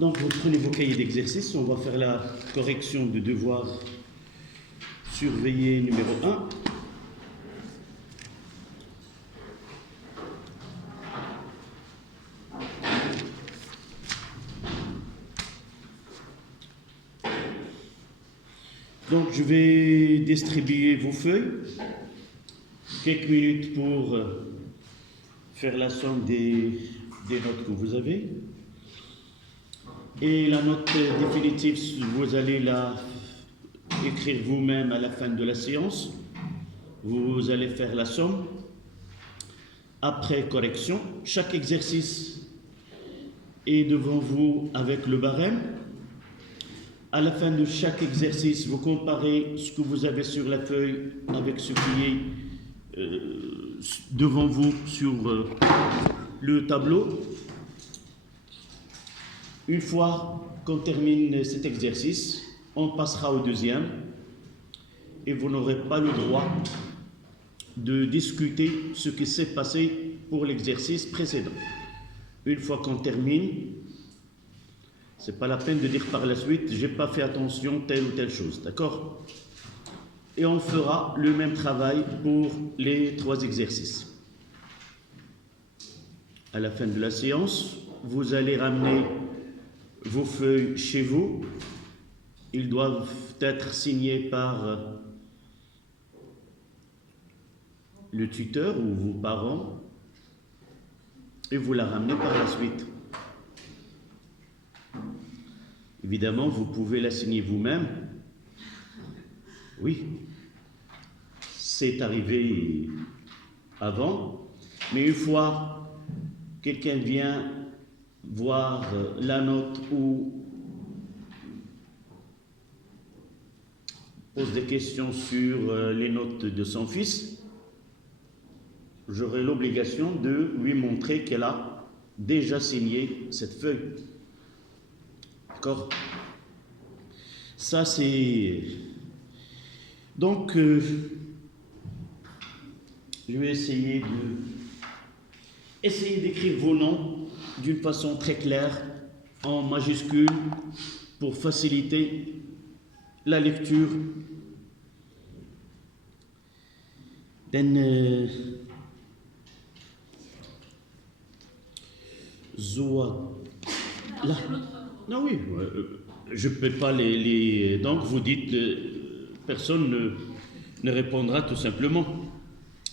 Donc, vous prenez vos cahiers d'exercice. On va faire la correction de devoir surveillé numéro 1. Donc, je vais distribuer vos feuilles. Quelques minutes pour faire la somme des notes que vous avez. Et la note définitive, vous allez la écrire vous-même à la fin de la séance. Vous allez faire la somme. Après correction, chaque exercice est devant vous avec le barème. À la fin de chaque exercice, vous comparez ce que vous avez sur la feuille avec ce qui est devant vous sur le tableau. Une fois qu'on termine cet exercice, on passera au deuxième et vous n'aurez pas le droit de discuter ce qui s'est passé pour l'exercice précédent. Une fois qu'on termine, c'est pas la peine de dire par la suite j'ai pas fait attention telle ou telle chose, d'accord? Et on fera le même travail pour les 3 exercices. À la fin de la séance, vous allez ramener vos feuilles chez vous. Ils doivent être signés par le tuteur ou vos parents et vous la ramenez par la suite. Évidemment, vous pouvez la signer vous-même. Oui, c'est arrivé avant, mais une fois quelqu'un vient voir la note ou pose des questions sur les notes de son fils, j'aurai l'obligation de lui montrer qu'elle a déjà signé cette feuille. D'accord? Ça, c'est... Donc, je vais essayer d'écrire vos noms d'une façon très claire, en majuscules, pour faciliter la lecture. Zoa. Là. Non, oui, je ne peux pas les... Donc, vous dites, personne ne répondra tout simplement.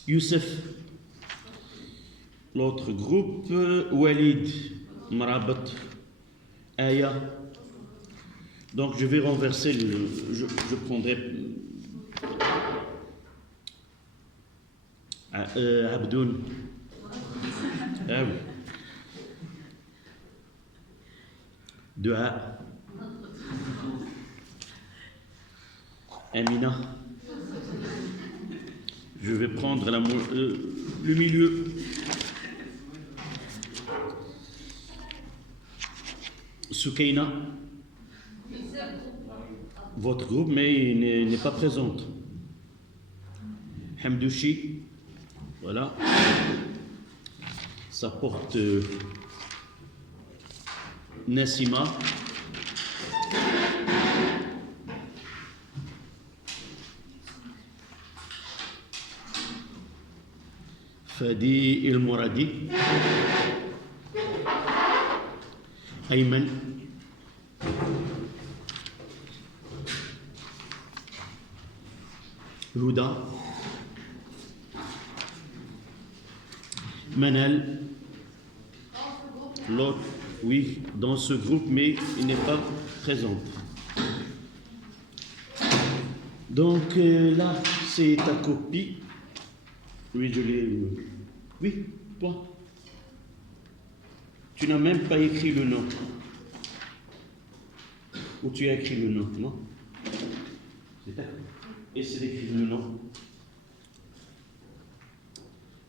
Youssef. L'autre groupe, Walid, Marabat, Aya. Donc, je vais renverser je prendrai Abdoun. Ah oui. Dua. Amina. Je vais prendre le milieu. Soukaina. Votre groupe, mais il n'est pas présente. Hamdouchi. Voilà. Ça porte Nassima. Fadi El Mouradi. Ayman. Houda. Manal. L'autre, oui, dans ce groupe, mais il n'est pas présent. Donc là, c'est ta copie. Oui, je l'ai. Oui, toi. Tu n'as même pas écrit le nom. Ou tu as écrit le nom, non? C'est ça. Essaie d'écrire le nom.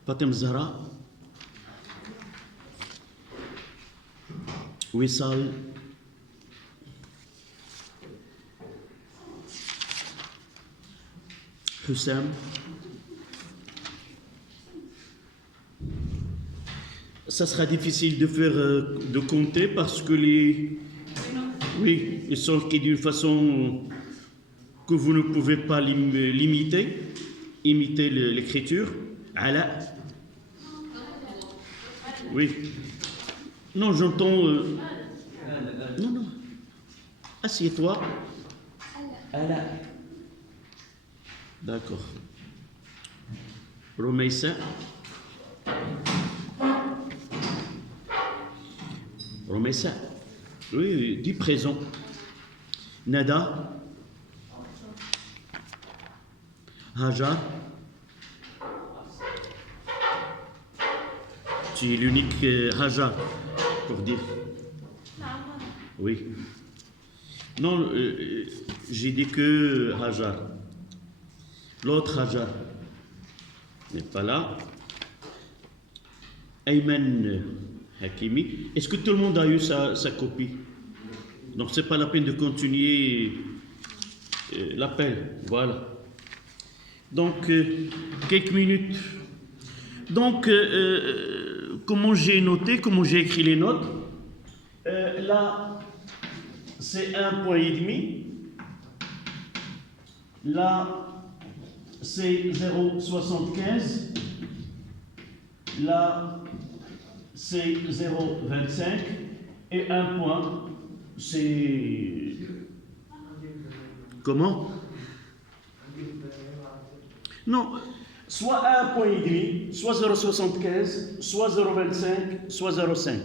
Fatem Zahra. Wissal. Hussam. Ça sera difficile de compter parce que les Oui, le son qui est d'une façon que vous ne pouvez pas l'imiter, imiter l'écriture. Ala. Oui. Non, j'entends. Non, non. Assieds-toi. Ala. D'accord. Romaïssa. Romaïssa. Oui, dis présent. Nada. Hajar. Tu es l'unique Hajar pour dire. Oui. Non, j'ai dit que Hajar. L'autre Hajar n'est pas là. Ayman Hakimi. Est-ce que tout le monde a eu sa copie? Donc, ce n'est pas la peine de continuer l'appel. Voilà. Donc, quelques minutes. Donc, comment j'ai noté, comment j'ai écrit les notes? Là, c'est 1,5 point. Là, c'est 0,75. Là, c'est 0,25. Et 1 point, c'est... Comment? Non, soit 1,5 point, soit 0,75, soit 0,25, soit 0,5.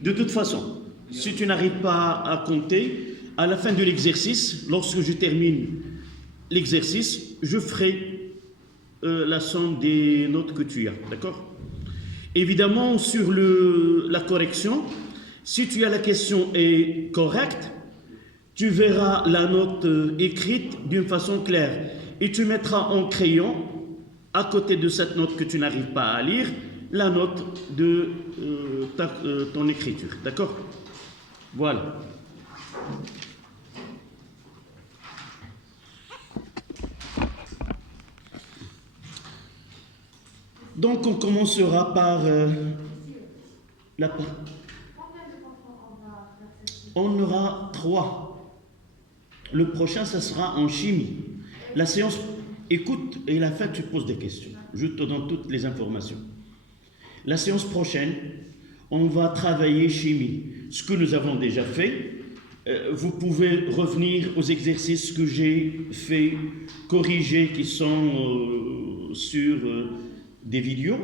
De toute façon, si tu n'arrives pas à compter, à la fin de l'exercice, lorsque je termine l'exercice, je ferai la somme des notes que tu as, d'accord? Évidemment, sur la correction, si tu as la question est correcte, tu verras la note écrite d'une façon claire et tu mettras en crayon, à côté de cette note que tu n'arrives pas à lire, la note de ton écriture, d'accord? Voilà. Donc on commencera par la... On aura 3. Le prochain, ça sera en chimie. La séance, écoute, et à la fin, tu poses des questions. Je te donne toutes les informations. La séance prochaine, on va travailler chimie. Ce que nous avons déjà fait, vous pouvez revenir aux exercices que j'ai fait, corriger, qui sont sur des vidéos.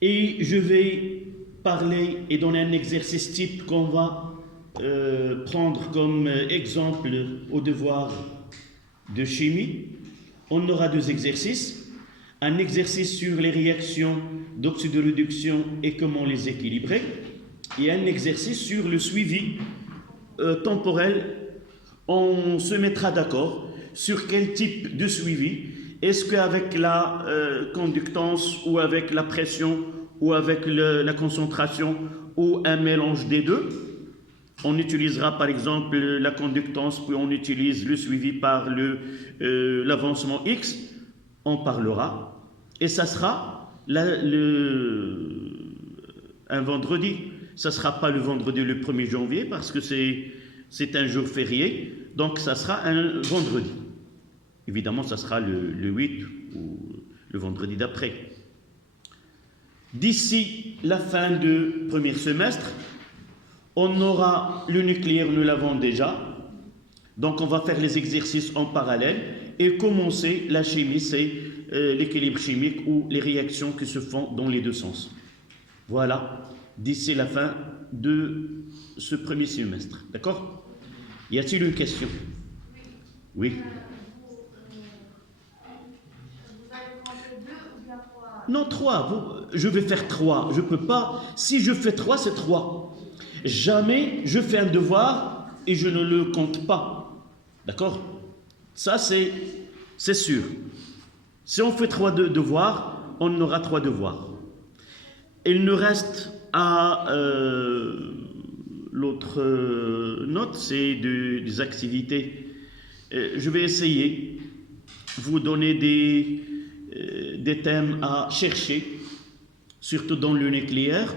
Et je vais parler et donner un exercice type qu'on va prendre comme exemple au devoir de chimie. On aura 2 exercices. Un exercice sur les réactions d'oxyde de réduction et comment les équilibrer. Et un exercice sur le suivi temporel. On se mettra d'accord sur quel type de suivi. Est-ce qu'avec la conductance ou avec la pression ou avec la concentration ou un mélange des deux? On utilisera par exemple la conductance, puis on utilise le suivi par l'avancement X. On parlera. Et ça sera un vendredi. Ça ne sera pas le vendredi le 1er janvier parce que c'est un jour férié. Donc ça sera un vendredi. Évidemment, ça sera le 8 ou le vendredi d'après. D'ici la fin du premier semestre, on aura le nucléaire, nous l'avons déjà. Donc on va faire les exercices en parallèle et commencer la chimie, c'est l'équilibre chimique ou les réactions qui se font dans les deux sens. Voilà, d'ici la fin de ce premier semestre. D'accord? Y a-t-il une question? Oui. Vous allez prendre 2 ou bien 3? Non, 3. Je vais faire 3. Je ne peux pas. Si je fais 3, c'est 3. Jamais je fais un devoir et je ne le compte pas. D'accord? Ça, c'est sûr. Si on fait 3 devoirs, on aura 3 devoirs. Il nous reste à l'autre note, c'est des activités. Je vais essayer de vous donner des thèmes à chercher, surtout dans le nucléaire.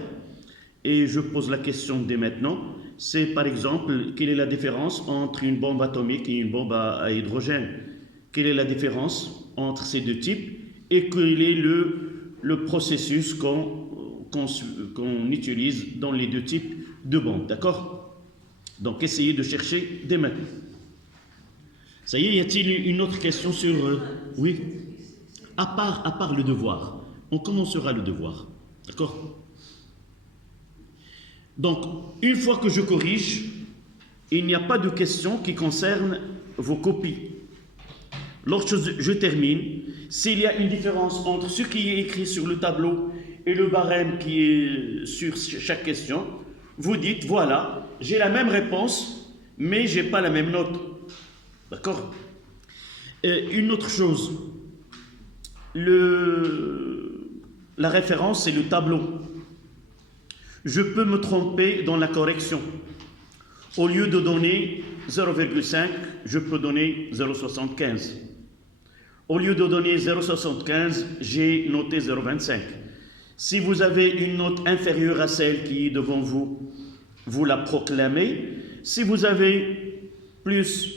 et je pose la question dès maintenant, c'est par exemple, quelle est la différence entre une bombe atomique et une bombe à hydrogène? Quelle est la différence entre ces deux types et quel est le processus qu'on utilise dans les deux types de bombes, d'accord? Donc essayez de chercher dès maintenant. Ça y est, y a-t-il une autre question sur... oui? À part le devoir. On commencera le devoir, d'accord? Donc, une fois que je corrige, il n'y a pas de question qui concerne vos copies. Lorsque je termine, s'il y a une différence entre ce qui est écrit sur le tableau et le barème qui est sur chaque question, vous dites, voilà, j'ai la même réponse, mais je n'ai pas la même note. D'accord? Une autre chose, la référence, c'est le tableau. Je peux me tromper dans la correction. Au lieu de donner 0,5, je peux donner 0,75. Au lieu de donner 0,75, j'ai noté 0,25. Si vous avez une note inférieure à celle qui est devant vous, vous la proclamez. Si vous avez plus,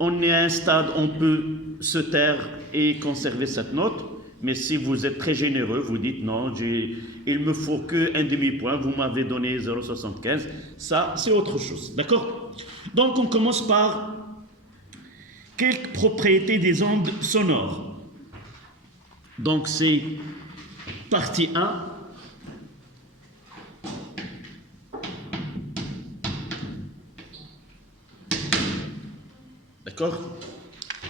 on est à un stade, on peut se taire et conserver cette note. Mais si vous êtes très généreux, vous dites non, il me faut qu'un demi-point, vous m'avez donné 0,75. Ça, c'est autre chose. D'accord? Donc, on commence par quelques propriétés des ondes sonores. Donc, c'est partie 1. D'accord?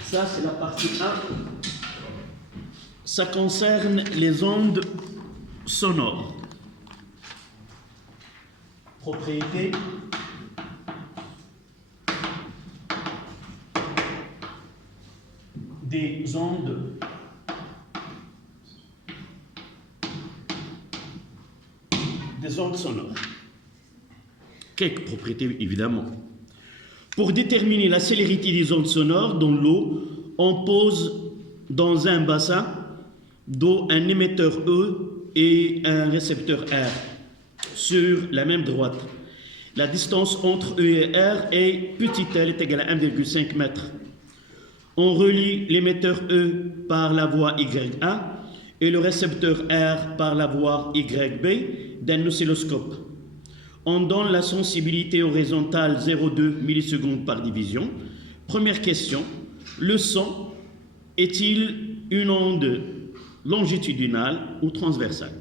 Ça, c'est la partie 1. Ça concerne les ondes sonores. Propriété des ondes sonores. Quelques propriétés, évidemment. Pour déterminer la célérité des ondes sonores dans l'eau, on pose dans un bassin d'eau un émetteur E et un récepteur R sur la même droite. La distance entre E et R est petit l est égale à 1,5 m. On relie l'émetteur E par la voie YA et le récepteur R par la voie YB d'un oscilloscope. On donne la sensibilité horizontale 0,2 millisecondes par division. Première question, le son est-il une onde longitudinale ou transversale?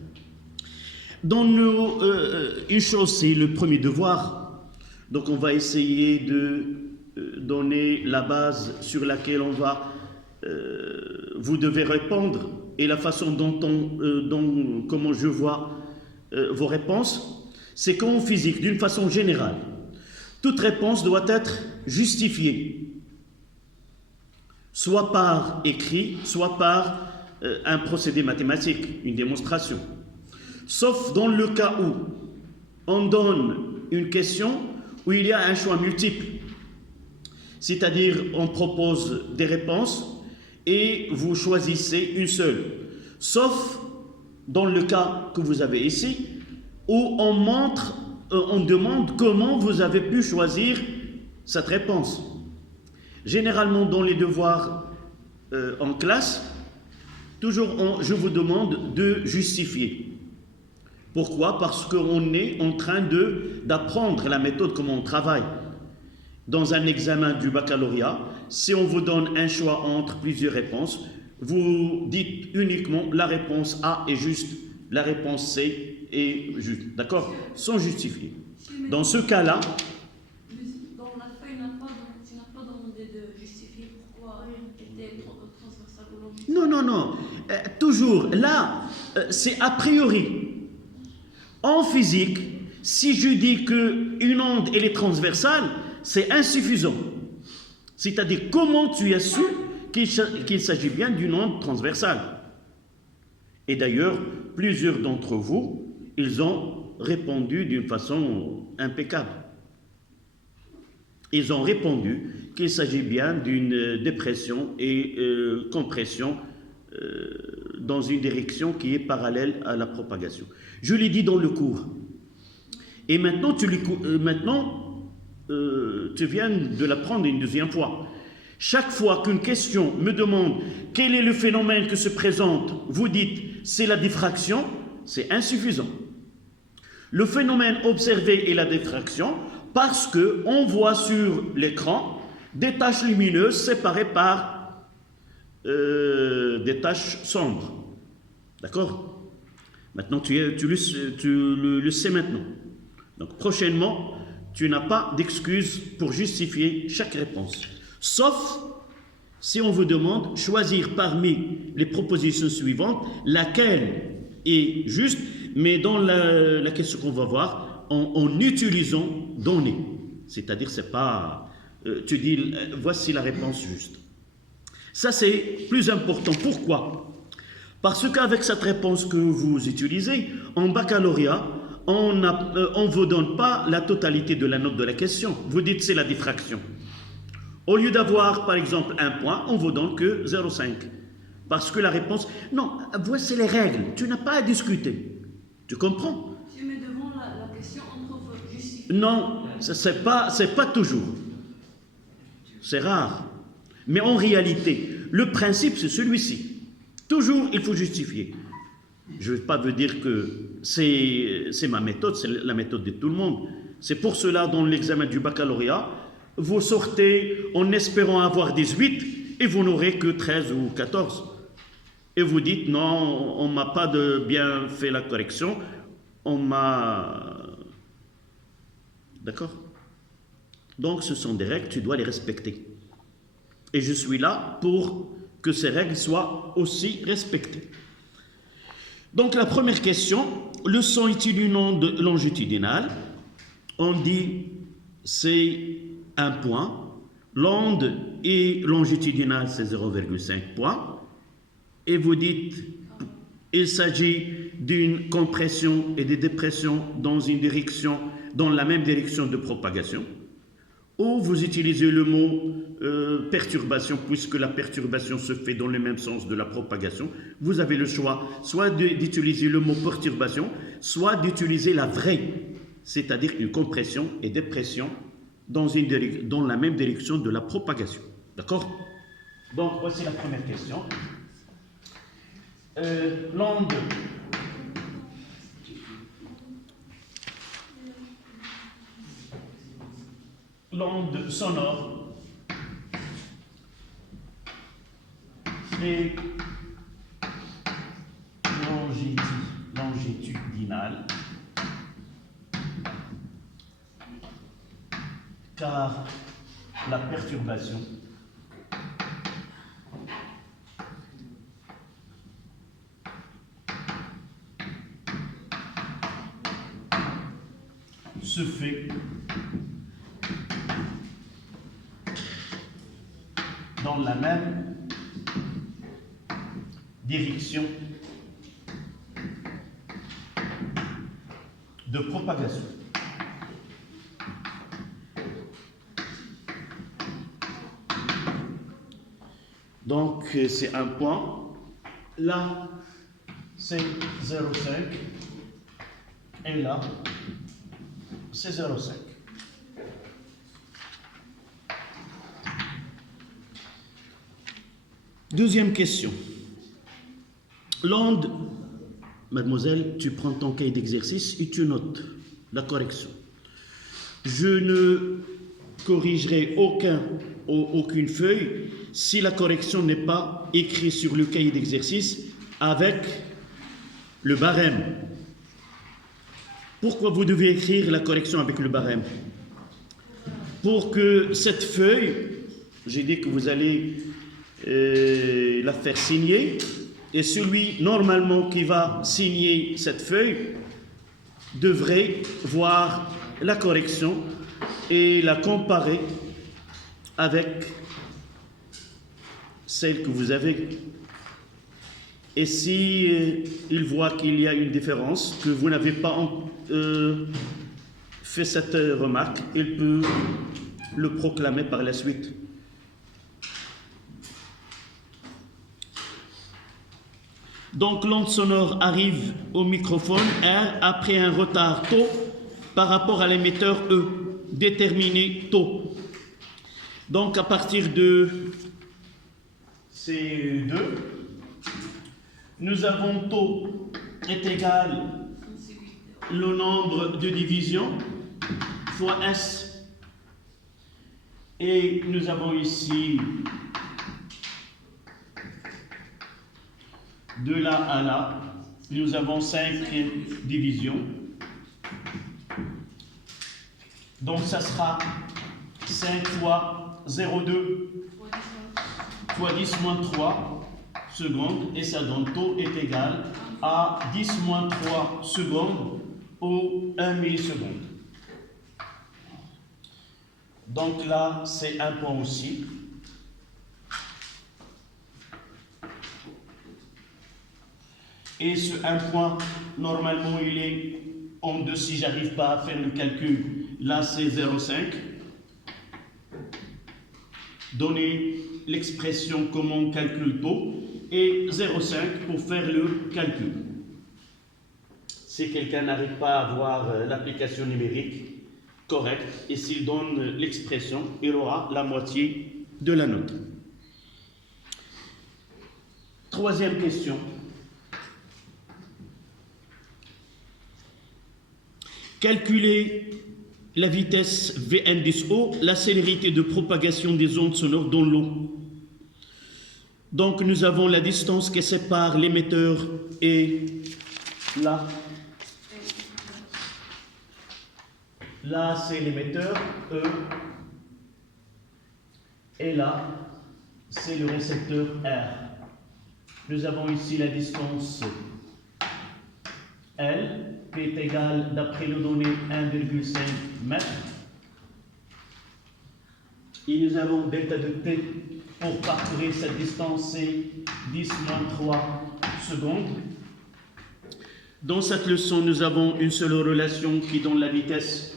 Dans une chose, c'est le premier devoir. Donc on va essayer de donner la base sur laquelle vous devez répondre et la façon comment je vois vos réponses. C'est qu'en physique, d'une façon générale, toute réponse doit être justifiée, soit par écrit, soit par un procédé mathématique, une démonstration. Sauf dans le cas où on donne une question où il y a un choix multiple. C'est-à-dire, on propose des réponses et vous choisissez une seule. Sauf dans le cas que vous avez ici, où on demande comment vous avez pu choisir cette réponse. Généralement, dans les devoirs en classe, toujours je vous demande de justifier. Pourquoi? Parce qu'on est en train d'apprendre la méthode, comment on travaille. Dans un examen du baccalauréat, si on vous donne un choix entre plusieurs réponses, vous dites uniquement la réponse A est juste, la réponse C est juste, d'accord? Sans justifier. Dans ce cas-là... Dans la feuille, tu n'as pas demandé de justifier pourquoi elle était transversale ou longitudinale. Non. Toujours, là, c'est a priori. En physique, si je dis qu'une onde, elle est transversale, c'est insuffisant. C'est-à-dire, comment tu as su qu'il s'agit bien d'une onde transversale? Et d'ailleurs, plusieurs d'entre vous, ils ont répondu d'une façon impeccable. Ils ont répondu qu'il s'agit bien d'une dépression et compression dans une direction qui est parallèle à la propagation. Je l'ai dit dans le cours. Et maintenant, tu viens de l'apprendre une deuxième fois. Chaque fois qu'une question me demande quel est le phénomène que se présente, vous dites c'est la diffraction, c'est insuffisant. Le phénomène observé est la diffraction parce qu'on voit sur l'écran des taches lumineuses séparées par des taches sombres. D'accord? Maintenant, tu le sais maintenant. Donc, prochainement, tu n'as pas d'excuse pour justifier chaque réponse. Sauf si on vous demande de choisir parmi les propositions suivantes laquelle est juste, mais dans la question qu'on va voir, en utilisant données. C'est-à-dire, c'est pas... tu dis, voici la réponse juste. Ça, c'est plus important. Pourquoi? Parce qu'avec cette réponse que vous utilisez, en baccalauréat, on ne vous donne pas la totalité de la note de la question. Vous dites c'est la diffraction. Au lieu d'avoir, par exemple, 1 point, on vous donne que 0,5. Parce que la réponse... Non, voici les règles. Tu n'as pas à discuter. Tu comprends? Je mets devant la question, on trouve justifié. Non, c'est pas toujours. C'est rare. Mais en réalité, le principe, c'est celui-ci. Toujours, il faut justifier. Je ne vais pas vous dire que c'est ma méthode, c'est la méthode de tout le monde. C'est pour cela, dans l'examen du baccalauréat, vous sortez en espérant avoir 18 et vous n'aurez que 13 ou 14. Et vous dites, non, on ne m'a pas bien fait la correction, on m'a... D'accord? Donc, ce sont des règles, tu dois les respecter. Et je suis là pour que ces règles soient aussi respectées. Donc, la première question, le son est-il une onde longitudinale? On dit, c'est 1 point. L'onde est longitudinale, c'est 0,5 points. Et vous dites, il s'agit d'une compression et de dépression dans une direction, dans la même direction de propagation. Ou vous utilisez le mot perturbation, puisque la perturbation se fait dans le même sens de la propagation. Vous avez le choix soit d'utiliser le mot perturbation, soit d'utiliser la vraie, c'est-à-dire une compression et dépression dans la même direction de la propagation. D'accord? Donc, voici la première question. L'onde sonore est longitudinale car la perturbation se fait dans la même direction de propagation. Donc, c'est 1 point. Là, c'est 0,5. Et là, c'est 0,5. Deuxième question. L'onde, mademoiselle, tu prends ton cahier d'exercice et tu notes la correction. Je ne corrigerai aucune feuille si la correction n'est pas écrite sur le cahier d'exercice avec le barème. Pourquoi vous devez écrire la correction avec le barème? Pour que cette feuille, j'ai dit que vous allez la faire signer, et celui normalement qui va signer cette feuille devrait voir la correction et la comparer avec celle que vous avez. Et si il voit qu'il y a une différence, que vous n'avez pas fait cette remarque, il peut le proclamer par la suite. Donc l'onde sonore arrive au microphone R après un retard taux par rapport à l'émetteur E, déterminé taux. Donc à partir de C2, nous avons taux est égal le nombre de divisions fois S. Et nous avons ici de là à là, nous avons 5 divisions. Donc ça sera 5 fois 0,2 fois 10 moins 3 secondes, et ça donne taux est égal à 10 moins 3 secondes au 1 milliseconde. Donc là, c'est un point aussi. Et ce un point, normalement, il est en deux si j'arrive pas à faire le calcul. Là, c'est 0,5. Donnez l'expression comment on calcule taux et 0,5 pour faire le calcul. Si quelqu'un n'arrive pas à avoir l'application numérique correcte, et s'il donne l'expression, il aura la moitié de la note. Troisième question. Calculer la vitesse V indice O, la célérité de propagation des ondes sonores dans l'eau. Donc nous avons la distance qui sépare l'émetteur et là. Là c'est l'émetteur E et là c'est le récepteur R. Nous avons ici la distance L qui est égale, d'après nos données, 1,5 mètres. Et nous avons delta de T pour parcourir cette distance, c'est 10 moins 3 secondes. Dans cette leçon, nous avons une seule relation qui donne la vitesse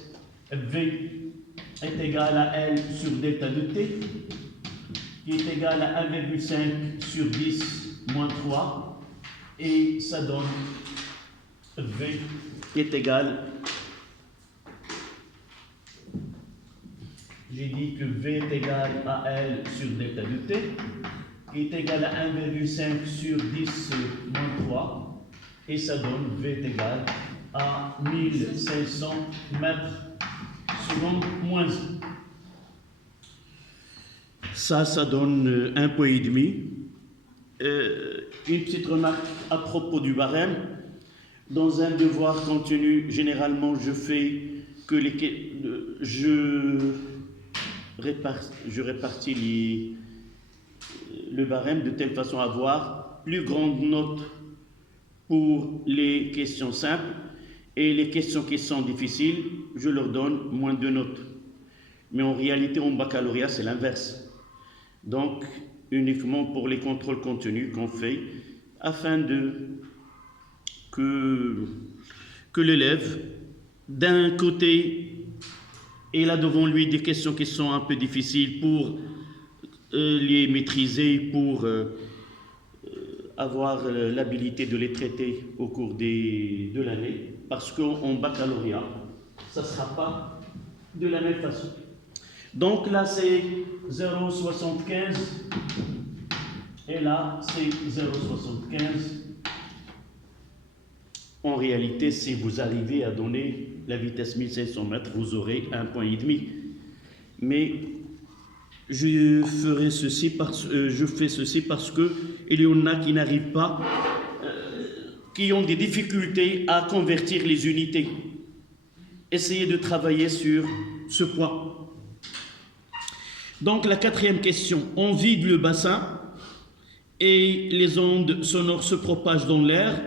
V est égale à L sur delta de T, qui est égale à 1,5 sur 10 moins 3, et ça donne V est égal, j'ai dit que V est égal à L sur delta de T, qui est égal à 1,5 sur 10 moins 3, et ça donne V est égal à 1500 mètres seconde moins 1. Ça donne un point et demi. Une petite remarque à propos du barème. Dans un devoir continu, généralement, je fais que je répartis le barème de telle façon à avoir plus grande note pour les questions simples, et les questions qui sont difficiles, je leur donne moins de notes. Mais en réalité, en baccalauréat, c'est l'inverse. Donc, uniquement pour les contrôles continus qu'on fait, afin que l'élève, d'un côté, il a devant lui des questions qui sont un peu difficiles pour les maîtriser, pour avoir l'habilité de les traiter au cours de l'année, parce qu'en baccalauréat, ça ne sera pas de la même façon. Donc là, c'est 0,75 et là, c'est 0,75. En réalité, si vous arrivez à donner la vitesse 1500 mètres, vous aurez un point et demi. Mais je fais ceci parce que il y en a qui n'arrivent pas, qui ont des difficultés à convertir les unités. Essayez de travailler sur ce point. Donc la quatrième question, on vide le bassin et les ondes sonores se propagent dans l'air.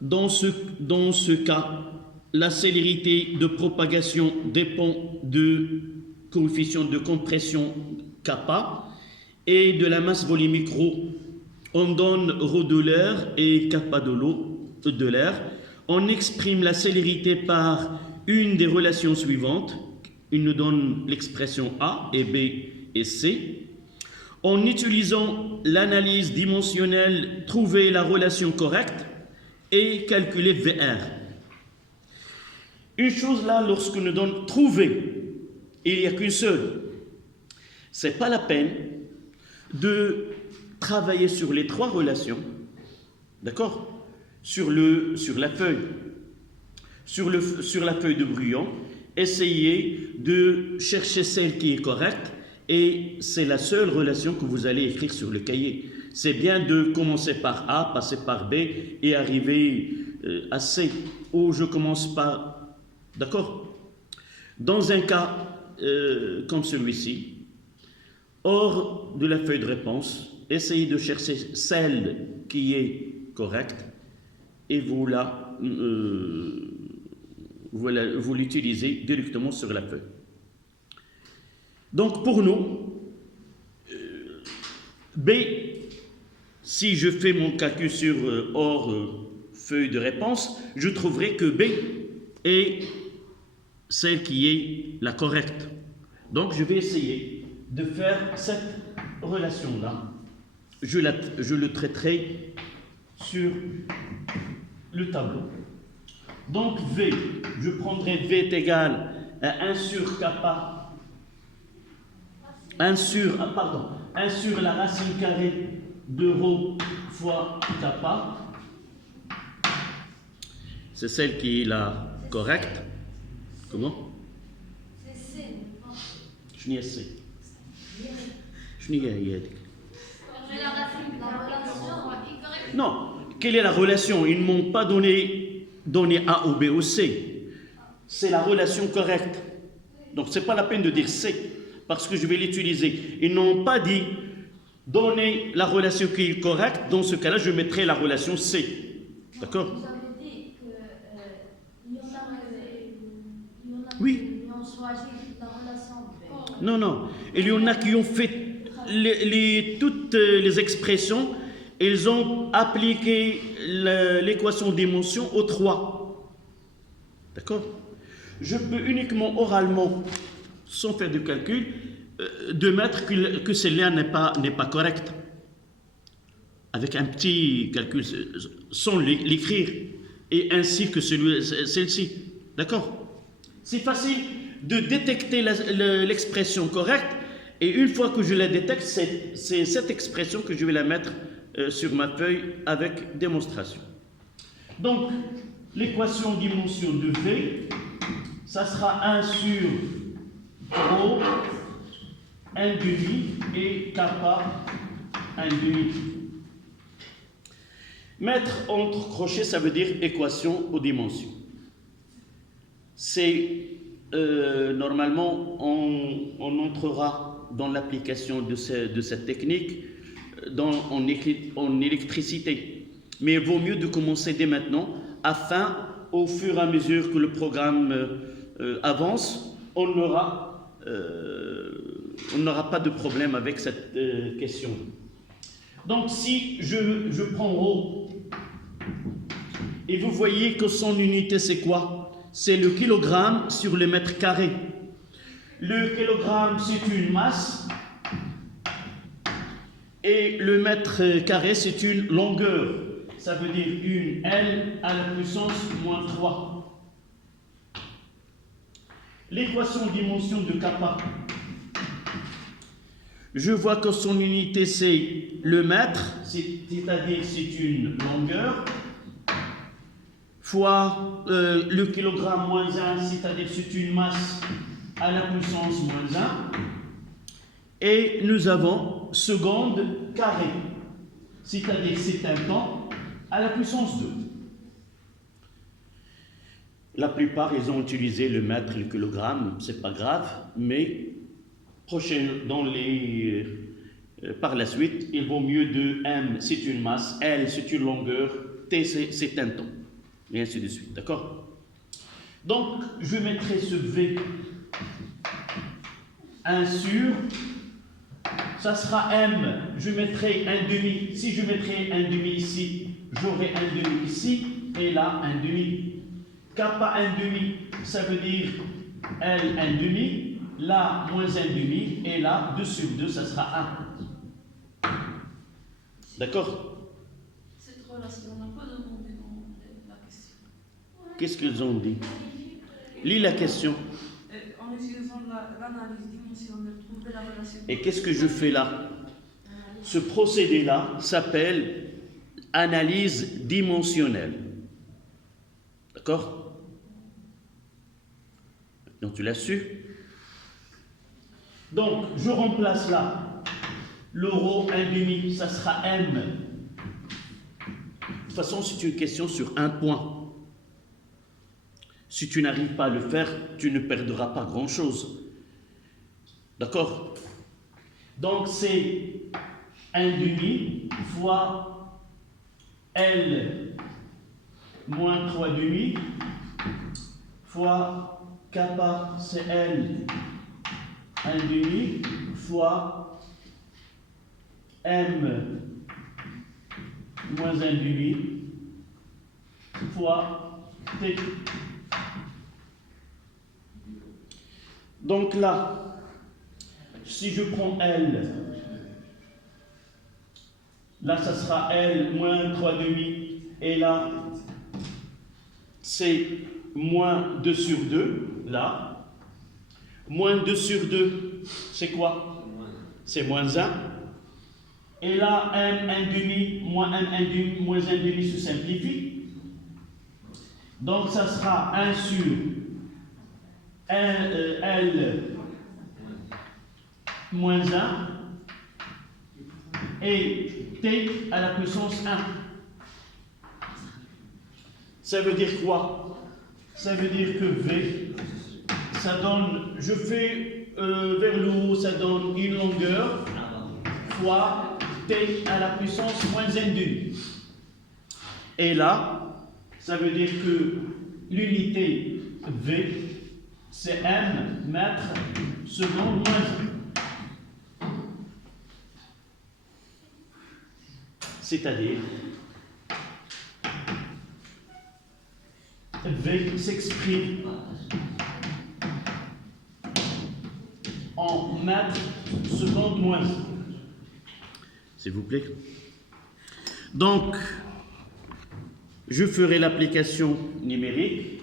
Dans ce cas, la célérité de propagation dépend du coefficient de compression kappa et de la masse volumique ρ. On donne ρ de l'air et kappa de l'air. On exprime la célérité par une des relations suivantes. Il nous donne l'expression A et B et C. En utilisant l'analyse dimensionnelle, trouver la relation correcte et calculer VR. Une chose là, lorsque nous donne trouver, il n'y a qu'une seule. Ce n'est pas la peine de travailler sur les trois relations, d'accord, sur la feuille, sur la feuille de brouillon, essayez de chercher celle qui est correcte et c'est la seule relation que vous allez écrire sur le cahier. C'est bien de commencer par A, passer par B et arriver à C, où je commence par... D'accord? Dans un cas comme celui-ci, hors de la feuille de réponse, essayez de chercher celle qui est correcte et vous l'utilisez directement sur la feuille. Donc pour nous, B, si je fais mon calcul sur hors feuille de réponse, je trouverai que B est celle qui est la correcte. Donc je vais essayer de faire cette relation-là. Je le traiterai sur le tableau. Donc V, je prendrai V est égal à 1 sur kappa, 1 sur la racine carrée de rho fois kappa. C'est celle qui est la correcte. Comment? C'est C. Je n'y ai C. Je n'y ai. La relation est correcte. Non. Quelle est la relation? Ils ne m'ont pas donné A ou B ou C. C'est la relation correcte. Donc, ce n'est pas la peine de dire C, parce que je vais l'utiliser. Ils n'ont pas dit donner la relation qui est correcte. Dans ce cas-là, je mettrai la relation C. D'accord? Vous avez dit qu'il y en a Oui. qui ont choisi la relation B. Non. Il y en a qui ont fait toutes les expressions. Ils ont appliqué l'équation d'émotion aux 3. D'accord? Je peux uniquement oralement, sans faire de calcul, de mettre que celle-là n'est pas correcte. Avec un petit calcul, sans l'écrire. Et ainsi que celle-ci. D'accord? C'est facile de détecter l'expression correcte. Et une fois que je la détecte, c'est cette expression que je vais la mettre sur ma feuille avec démonstration. Donc, l'équation d'émotion de V, ça sera 1 sur rho, 1 demi et kappa, 1 demi. Mettre entre crochets, ça veut dire équation aux dimensions. C'est normalement, on entrera dans l'application de cette technique en électricité. Mais il vaut mieux de commencer dès maintenant, afin, au fur et à mesure que le programme avance, on n'aura pas de problème avec cette question. Donc si je prends rho, et vous voyez que son unité c'est quoi? C'est le kilogramme sur le mètre carré. Le kilogramme c'est une masse, et le mètre carré c'est une longueur. Ça veut dire une L à la puissance moins 3. L'équation dimension de kappa. Je vois que son unité c'est le mètre, c'est-à-dire c'est une longueur, fois le kilogramme moins 1, c'est-à-dire c'est une masse à la puissance moins 1. Et nous avons seconde carrée, c'est-à-dire c'est un temps à la puissance 2. La plupart, ils ont utilisé le mètre et le kilogramme, c'est pas grave, mais par la suite, il vaut mieux de M, c'est une masse, L, c'est une longueur, T, c'est un temps, et ainsi de suite, d'accord? Donc, je mettrai ce V 1 sur, ça sera M, je mettrai un demi, si je mettrai un demi ici, j'aurai un demi ici, et là, un demi. Kappa 1 demi, ça veut dire L 1 demi, là, moins 1 demi, et là, 2 sur 2, ça sera 1. D'accord? Cette relation, on n'a pas demandé dans la question. Qu'est-ce qu'ils ont dit? Lis la question. En utilisant l'analyse dimensionnelle, trouver la relation. Et qu'est-ce que je fais là? Ce procédé-là s'appelle analyse dimensionnelle. D'accord? Donc tu l'as su? Donc je remplace là le rho 1,5, ça sera m. De toute façon, c'est une question sur un point. Si tu n'arrives pas à le faire, tu ne perdras pas grand-chose. D'accord? Donc c'est 1,5 fois L moins 3,5 fois kappa c'est L 1,5 fois M moins 1,5 fois T. Donc là, si je prends L, là ça sera L moins 3,5 et là c'est moins 2 sur 2, là. Moins 2 sur 2, c'est quoi? C'est moins 1. Et là, M 1,5 moins M 1,5 moins 1,5 se simplifie. Donc ça sera 1 sur L moins 1 et T à la puissance 1. Ça veut dire quoi? Ça veut dire que V, ça donne, je fais vers le haut, ça donne une longueur fois T à la puissance moins n2. Et là, ça veut dire que l'unité V, c'est M mètres seconde moins 1. C'est-à-dire, V s'exprime en mètres seconde moins 1. S'il vous plaît. Donc, je ferai l'application numérique.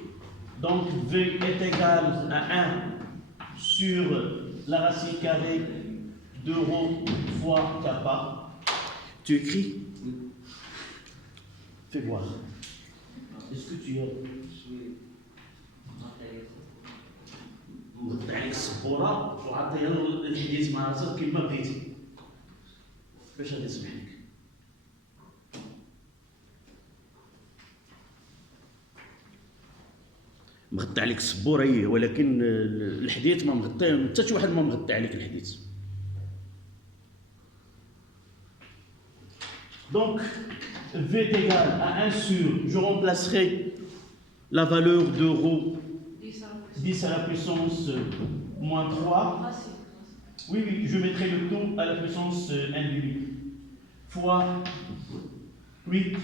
Donc, V est égal à 1 sur la racine carrée de rho fois kappa. Tu écris? Fais voir. Est-ce que tu as... مقطع لك السبوره وعطيها الحديث مع راسك كيما بغيتي باش غادي يسمح لك. مغطى عليك السبوره هي ولكن الحديث ما مغطي حتى شي واحد ما مغطي عليك الحديث. Donc V est égal à 1 sur, je remplacerai la valeur de rho 10 à la puissance moins 3. Oui, je mettrai le tout à la puissance 1,8 fois 8,65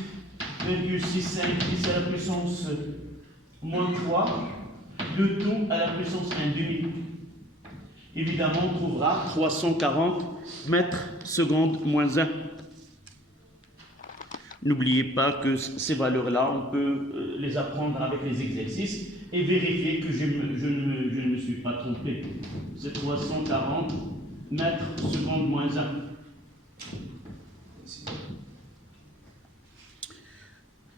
10 à la puissance moins 3, le tout à la puissance 1,8. Évidemment, on trouvera 340 mètres secondes moins 1. N'oubliez pas que ces valeurs-là, on peut les apprendre avec les exercices et vérifier que je ne me suis pas trompé. C'est 340 mètres secondes moins 1.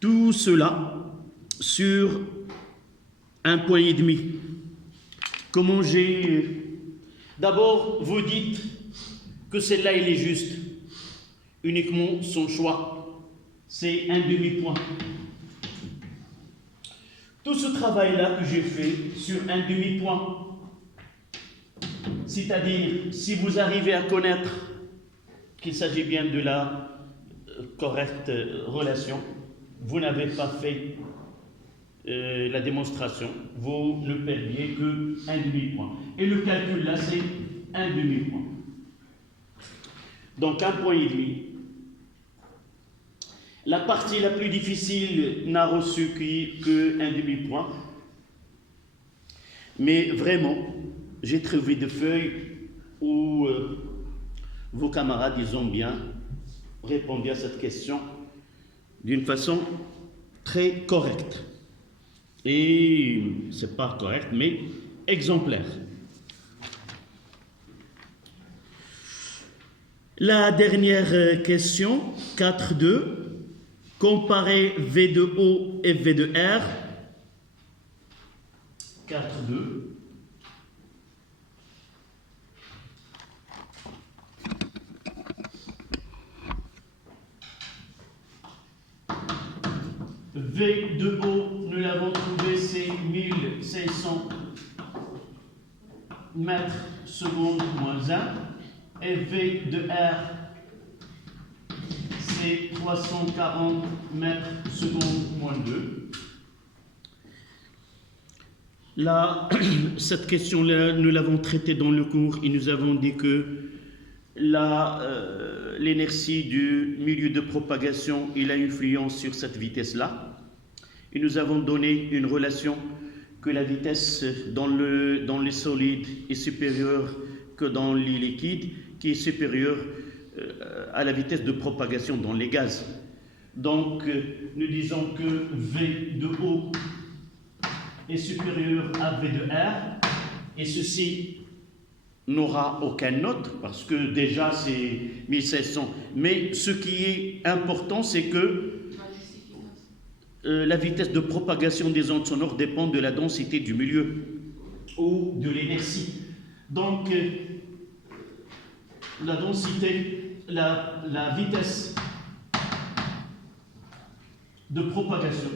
Tout cela sur un point et demi. Comment j'ai... D'abord, vous dites que celle-là, il est juste. Uniquement son choix. C'est un demi-point. Tout ce travail-là que j'ai fait sur un demi-point, c'est-à-dire si vous arrivez à connaître qu'il s'agit bien de la correcte relation, vous n'avez pas fait la démonstration, vous ne perdiez qu'un demi-point. Et le calcul là, c'est un demi-point. Donc un point et demi. La partie la plus difficile n'a reçu qu'un demi-point. Mais vraiment, j'ai trouvé des feuilles où vos camarades, ils ont bien répondu à cette question d'une façon très correcte. Et c'est pas correct, mais exemplaire. La dernière question, 4.2. Comparez V de O et V de R. 4.2. V de O, nous l'avons trouvé, c'est 1500 mètres secondes moins 1. Et V de R, c'est 340 mètres secondes moins 2. Là, cette question-là, nous l'avons traitée dans le cours et nous avons dit que l'inertie du milieu de propagation, il a une influence sur cette vitesse-là. Et nous avons donné une relation que la vitesse dans les solides est supérieure que dans les liquides, qui est supérieure à la vitesse de propagation dans les gaz. Donc, nous disons que V de O est supérieur à V de R, et ceci n'aura aucun autre, parce que déjà c'est 1700. Mais ce qui est important, c'est que la vitesse de propagation des ondes sonores dépend de la densité du milieu ou de l'inertie. Donc, la densité, la vitesse de propagation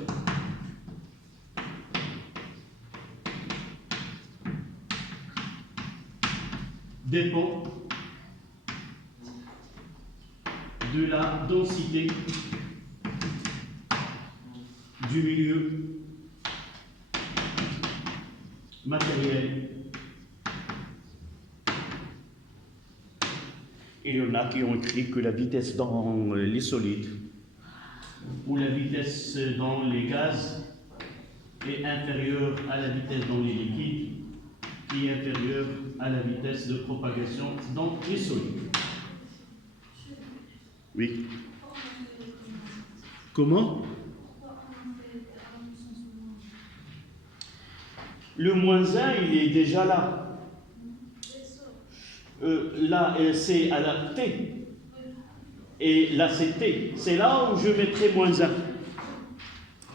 dépend de la densité du milieu matériel. Il y en a qui ont écrit que la vitesse dans les solides ou la vitesse dans les gaz est inférieure à la vitesse dans les liquides, qui est inférieure à la vitesse de propagation dans les solides. Oui. Comment? Le moins 1, il est déjà là. Là, c'est à la T. Et là, c'est T. C'est là où je mettrai moins 1.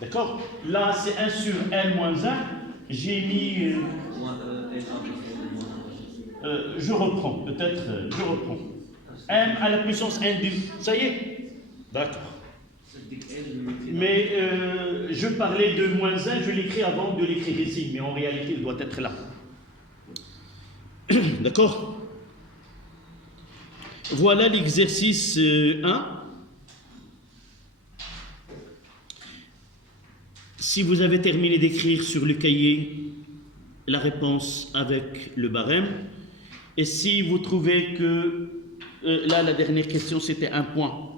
D'accord? Là, c'est 1 sur N moins 1. J'ai mis... je reprends, peut-être, je reprends. M à la puissance N du... Ça y est? D'accord. Mais je parlais de moins 1, je l'écris avant de l'écrire ici, mais en réalité, il doit être là. D'accord? Voilà l'exercice 1. Si vous avez terminé d'écrire sur le cahier la réponse avec le barème, et si vous trouvez que là, la dernière question, c'était un point.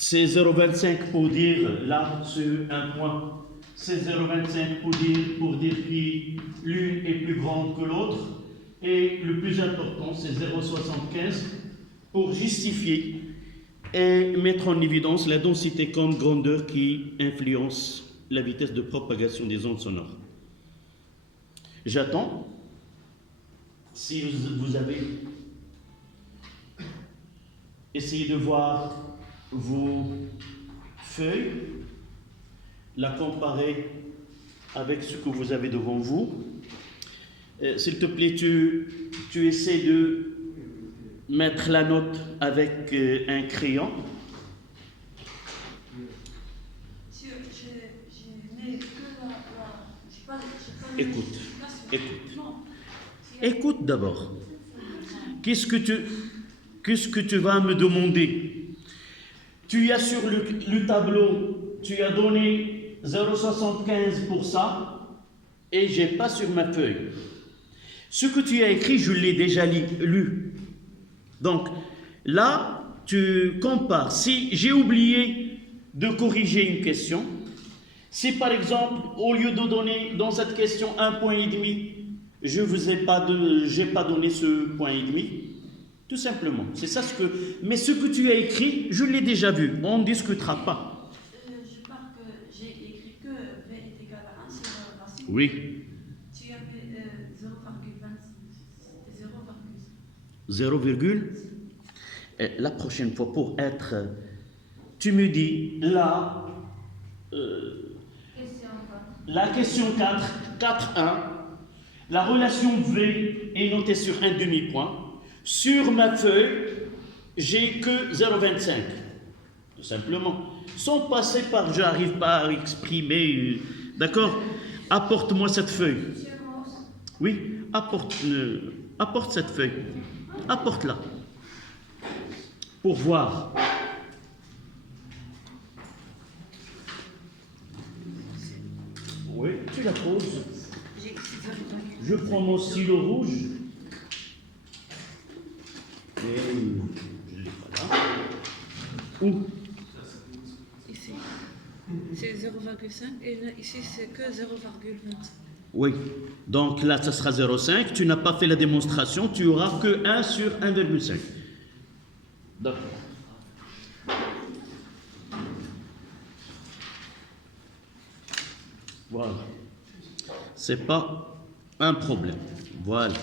C'est 0,25 pour dire, là, c'est un point. C'est 0,25 pour dire que l'une est plus grande que l'autre. Et le plus important, c'est 0,75 pour justifier et mettre en évidence la densité comme grandeur qui influence la vitesse de propagation des ondes sonores. J'attends. Si vous avez essayé de voir vos feuilles, la comparer avec ce que vous avez devant vous. S'il te plaît, tu essaies de mettre la note avec un crayon. Écoute d'abord. Qu'est-ce que tu vas me demander? Tu as sur le tableau, tu as donné 0,75 pour ça, et je n'ai pas sur ma feuille. Ce que tu as écrit, je l'ai déjà lu. Donc, là, tu compares. Si j'ai oublié de corriger une question, Si par exemple, au lieu de donner dans cette question 1,5 point, je vous ai pas donné ce point et demi, tout simplement. C'est ça ce que. Mais ce que tu as écrit, je l'ai déjà vu. On ne discutera pas. Je parle que j'ai écrit que V est égal à 1 sur racine. Oui. Tu avais 0,25. 0, la prochaine fois, pour être. Tu me dis là. La question 4, 4,1. La relation V est notée sur un demi-point. Sur ma feuille, j'ai que 0,25. Tout simplement. Sans passer par je n'arrive pas à exprimer. D'accord? Apporte-moi cette feuille. Oui, apporte cette feuille. Apporte-la. Pour voir. Oui, tu la poses. Je prends mon stylo rouge. Et je ne l'ai pas là. Où? Ici, c'est 0,5 et là, ici, c'est que 0,20. Oui. Donc là, ça sera 0,5. Tu n'as pas fait la démonstration. Tu auras que 1 sur 1,5. D'accord. Voilà. C'est pas un problème. Voilà.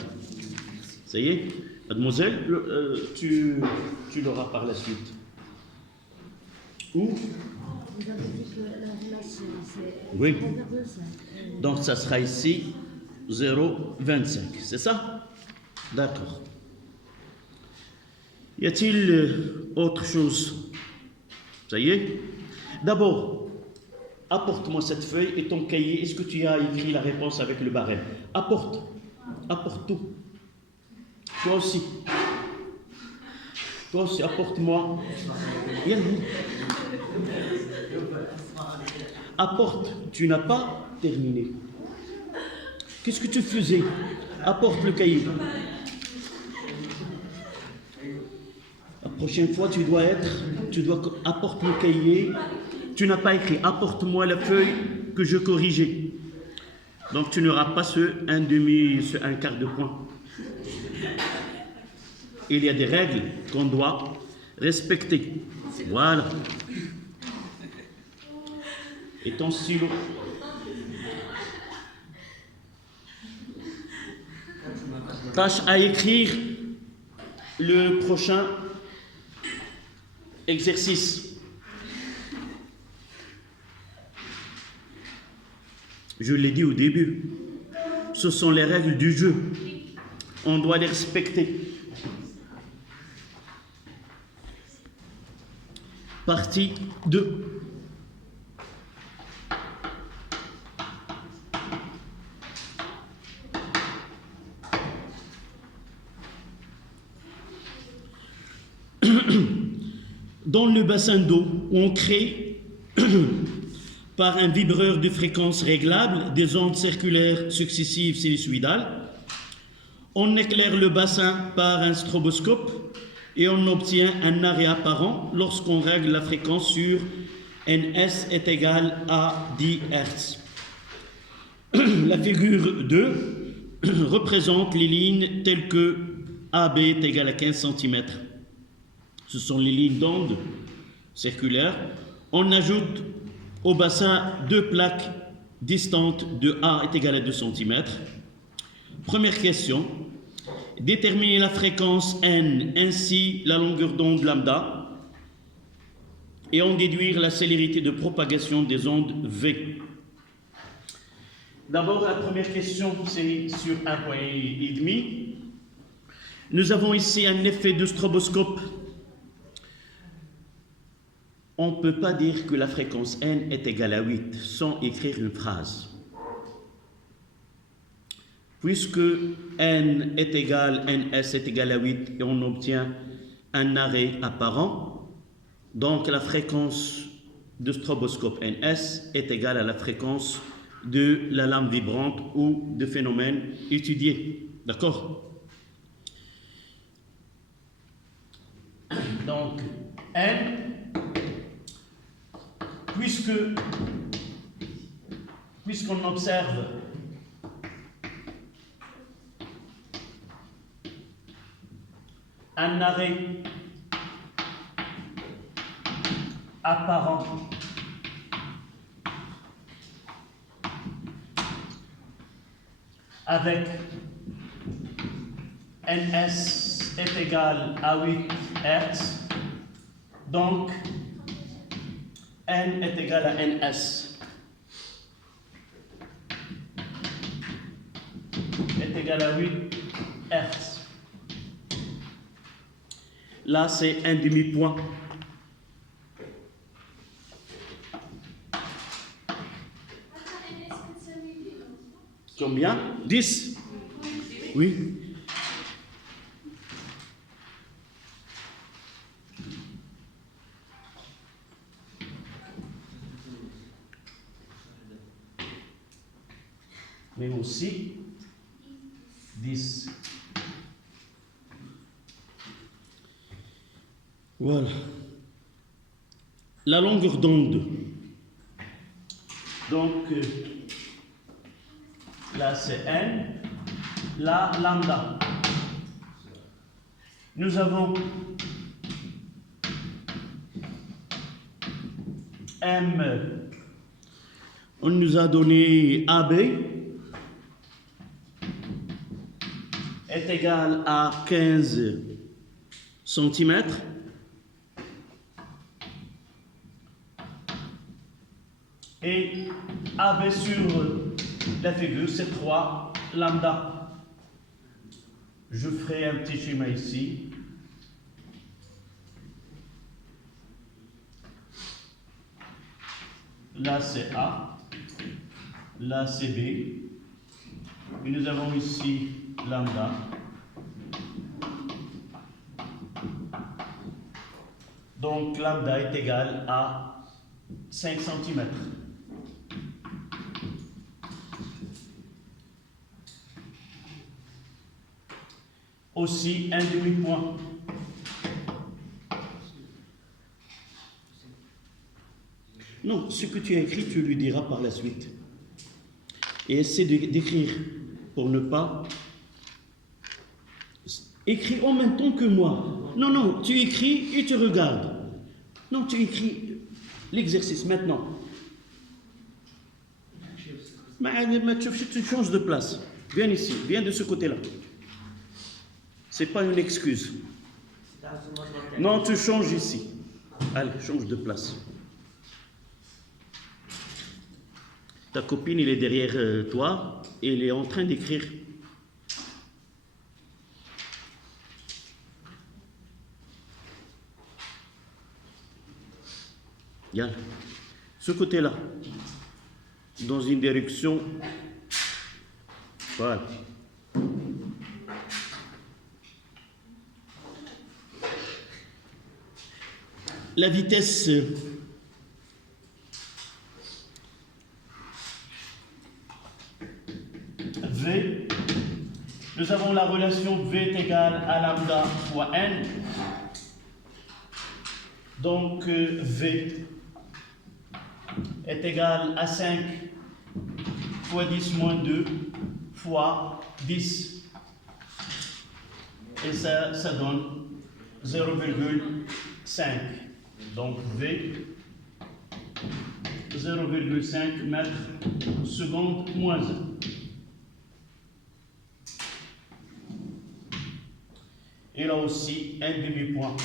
Ça y est, mademoiselle, tu l'auras par la suite. Où? Vous avez dit que la relation, c'est Oui. 0,5. Donc ça sera ici 0,25. C'est ça? D'accord. Y a-t-il autre chose? Ça y est? D'abord, apporte-moi cette feuille et ton cahier. Est-ce que tu as écrit la réponse avec le barème? Apporte tout. Toi aussi. Toi aussi, apporte-moi. Apporte. Tu n'as pas terminé. Qu'est-ce que tu faisais? Apporte le cahier. La prochaine fois, apporte le cahier. Tu n'as pas écrit. Apporte-moi la feuille que je corrigeais. Donc tu n'auras pas ce un quart de point. Il y a des règles qu'on doit respecter. Voilà. Et ton stylo. Tâche à écrire le prochain exercice. Je l'ai dit au début, ce sont les règles du jeu. On doit les respecter. Partie 2. Dans le bassin d'eau, on crée par un vibreur de fréquence réglable des ondes circulaires successives sinusoïdales. On éclaire le bassin par un stroboscope et on obtient un arrêt apparent lorsqu'on règle la fréquence sur NS est égal à 10 Hz. La figure 2 représente les lignes telles que AB est égal à 15 cm. Ce sont les lignes d'onde circulaires. On ajoute au bassin deux plaques distantes de A est égal à 2 cm. Première question. Déterminer la fréquence N ainsi la longueur d'onde lambda et en déduire la célérité de propagation des ondes V. D'abord, la première question, c'est sur 1,5 point. Nous avons ici un effet de stroboscope. On ne peut pas dire que la fréquence N est égale à 8 sans écrire une phrase. Puisque N est égal, NS est égal à 8 et on obtient un arrêt apparent, donc la fréquence de stroboscope NS est égale à la fréquence de la lame vibrante ou de phénomène étudié. D'accord? Donc, N, puisque puisqu'on observe un arrêt apparent avec NS est égal à 8 Hz, donc N est égal à NS est égal à 8 Hz. Là, c'est un demi-point. Combien? 10? Oui. Mais aussi 10. Voilà. La longueur d'onde. Donc, là c'est N, là lambda. Nous avons M, on nous a donné AB est égal à 15 cm. Et AB sur la figure, c'est 3 lambda. Je ferai un petit schéma ici. Là, c'est A. Là, c'est B. Et nous avons ici lambda. Donc, lambda est égal à 5 cm. Aussi un demi-point. Non, ce que tu as écrit, tu lui diras par la suite. Et essaie d'écrire pour ne pas... Écris en même temps que moi. Non, non, tu écris et tu regardes. Non, tu écris l'exercice maintenant. Mais tu changes de place. Viens ici, viens de ce côté-là. C'est pas une excuse. Non, tu changes ici. Allez, change de place. Ta copine, elle est derrière toi et elle est en train d'écrire. Yann, ce côté-là, dans une direction. Voilà. La vitesse V, nous avons la relation V est égale à lambda fois N. Donc V est égal à 5 fois 10 moins 2 fois 10. Et ça donne 0,5. Donc V, 0,5 mètres seconde moins 1. Et là aussi, un demi-point.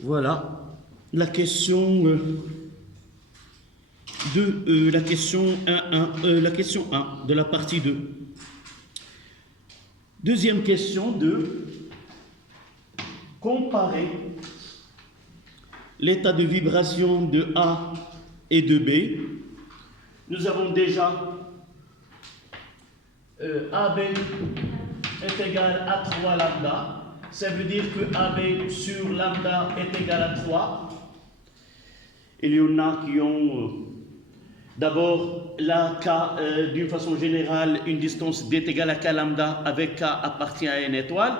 Voilà la question la question 1 de la partie 2. Deuxième question de comparer l'état de vibration de A et de B. Nous avons déjà AB est égal à 3 lambda. ça veut dire que AB sur lambda est égal à 3. Il y en a qui ont d'abord la K, d'une façon générale, une distance D est égale à K lambda avec K appartient à une étoile.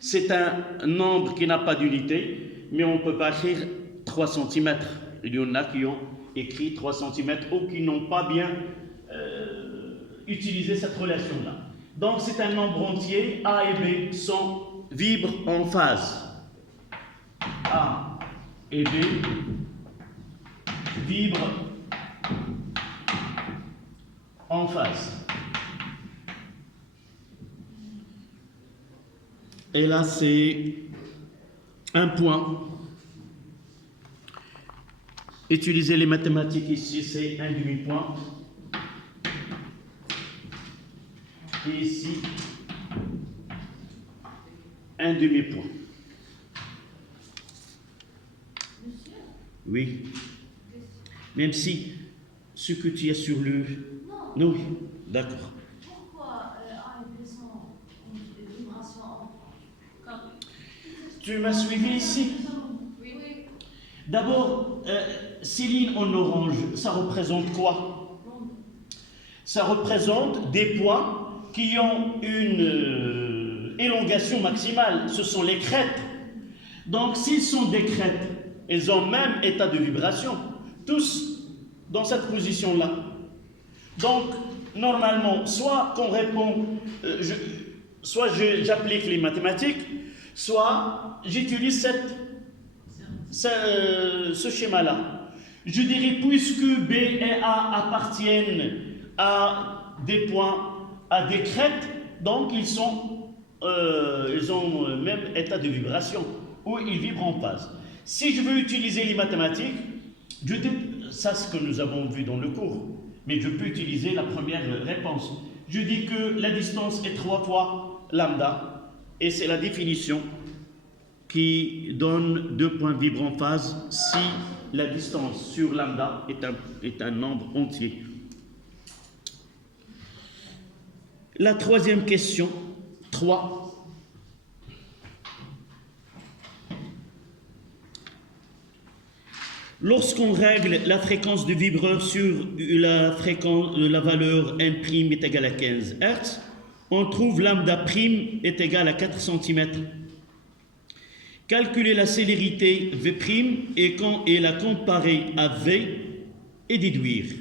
C'est un nombre qui n'a pas d'unité, mais on peut pas écrire 3 cm. Il y en a qui ont écrit 3 cm ou qui n'ont pas bien utilisé cette relation-là. Donc c'est un nombre entier, A et B vibrent en phase. A et B vibrent en phase. Et là, c'est un point. Utiliser les mathématiques ici, c'est un demi-point. Et ici, un demi-point. Oui. Même si ce que tu as sur le... Non, oui, d'accord. Pourquoi A et B sont une vibration en Tu m'as suivi ici? Oui, oui. D'abord, ces lignes en orange, ça représente quoi? Ça représente des points qui ont une élongation maximale. Ce sont les crêtes. Donc, s'ils sont des crêtes, ils ont même état de vibration. Tous dans cette position-là. Donc, normalement, soit qu'on répond, soit j'applique les mathématiques, soit j'utilise ce schéma-là. Je dirais, puisque B et A appartiennent à des points, à des crêtes, donc ils ont même état de vibration, où ils vibrent en phase. Si je veux utiliser les mathématiques, ça c'est ce que nous avons vu dans le cours, mais je peux utiliser la première réponse. Je dis que la distance est 3 fois lambda, et c'est la définition qui donne 2 points vibrants en phase si la distance sur lambda est un nombre entier. La troisième question, 3. Lorsqu'on règle la fréquence du vibreur sur la valeur n' est égale à 15 Hz, on trouve lambda' est égal à 4 cm. Calculer la célérité V' et la comparer à V et déduire.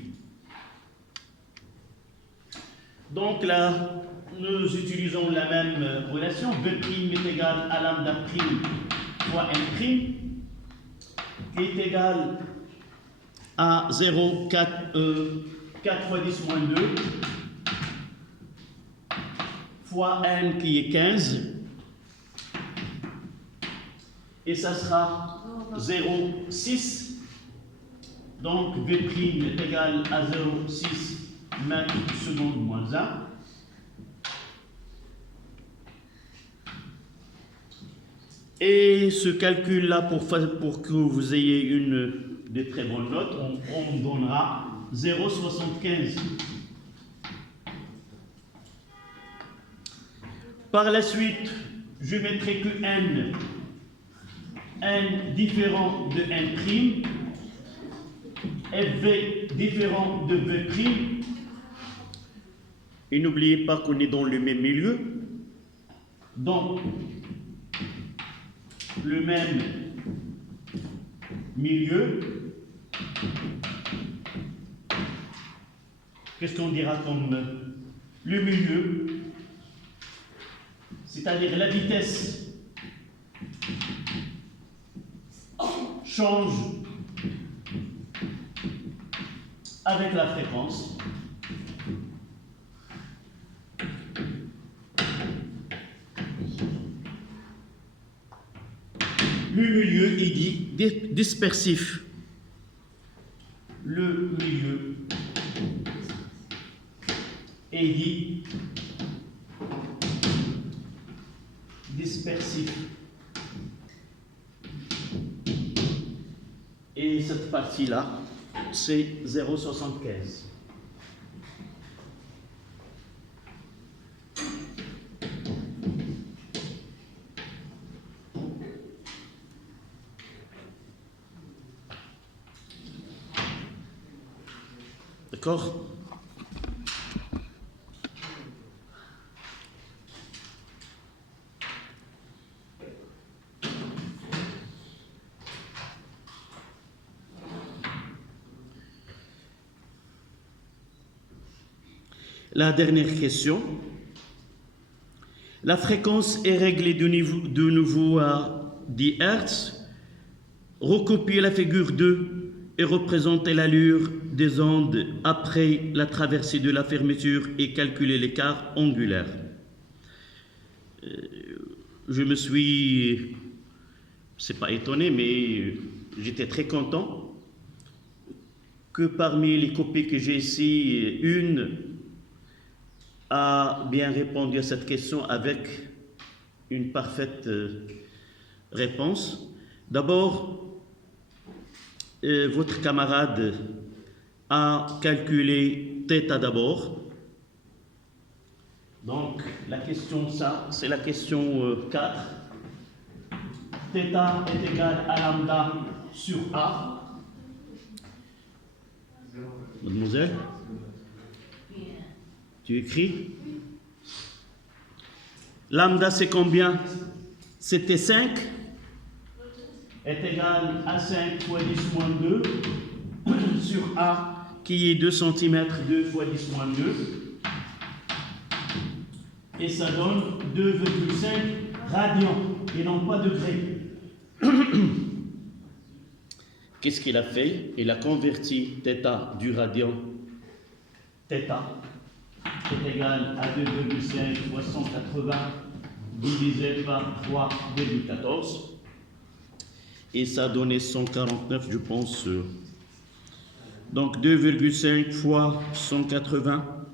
Donc là, nous utilisons la même relation. V' est égal à lambda' fois n' est égal à 4 fois 10 moins 2 fois n qui est 15, et ça sera 0,6. Donc V' est égal à 0,6 mètres seconde moins 1. Et ce calcul-là, pour que vous ayez des très bonnes notes, on donnera 0,75. Par la suite, je mettrai que n différent de n', et v différent de v'. Et n'oubliez pas qu'on est dans le même milieu. Donc, le même milieu. Qu'est-ce qu'on dira comme le milieu? C'est-à-dire la vitesse change avec la fréquence. Le milieu est dit dispersif. Le milieu est dit dispersif. Et cette partie-là, c'est 0,75. D'accord? La dernière question. La fréquence est réglée de nouveau à 10 Hz. Recopiez la figure 2 et représentez l'allure des ondes après la traversée de la fermeture et calculez l'écart angulaire. Je me suis, c'est pas étonné, mais j'étais très content que parmi les copies que j'ai ici, une a bien répondu à cette question avec une parfaite réponse. D'abord, votre camarade a calculé θ d'abord. Donc, la question, ça, c'est la question 4. θ est égal à lambda sur A. Mademoiselle, tu écris? Lambda, c'est combien? C'était 5 est égal à 5 fois 10 moins 2 sur A qui est 2 cm, 2 fois 10 moins 2. Et ça donne 2,5 radians et non pas degrés. Qu'est-ce qu'il a fait? Il a converti θ du radian, θ est égal à 2,5 fois 180 divisé par 3,14. Et ça a donné 149, je pense. Donc 2,5 fois 180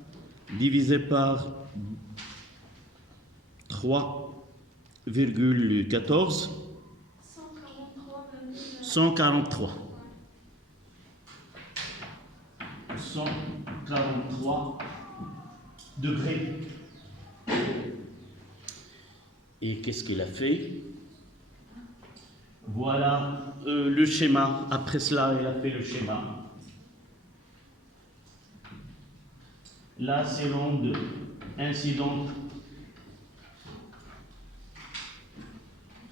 divisé par 3,14. 143. 143 degrés. Et qu'est-ce qu'il a fait? Voilà le schéma. Après cela, il a fait le schéma. Là, c'est l'onde incidente.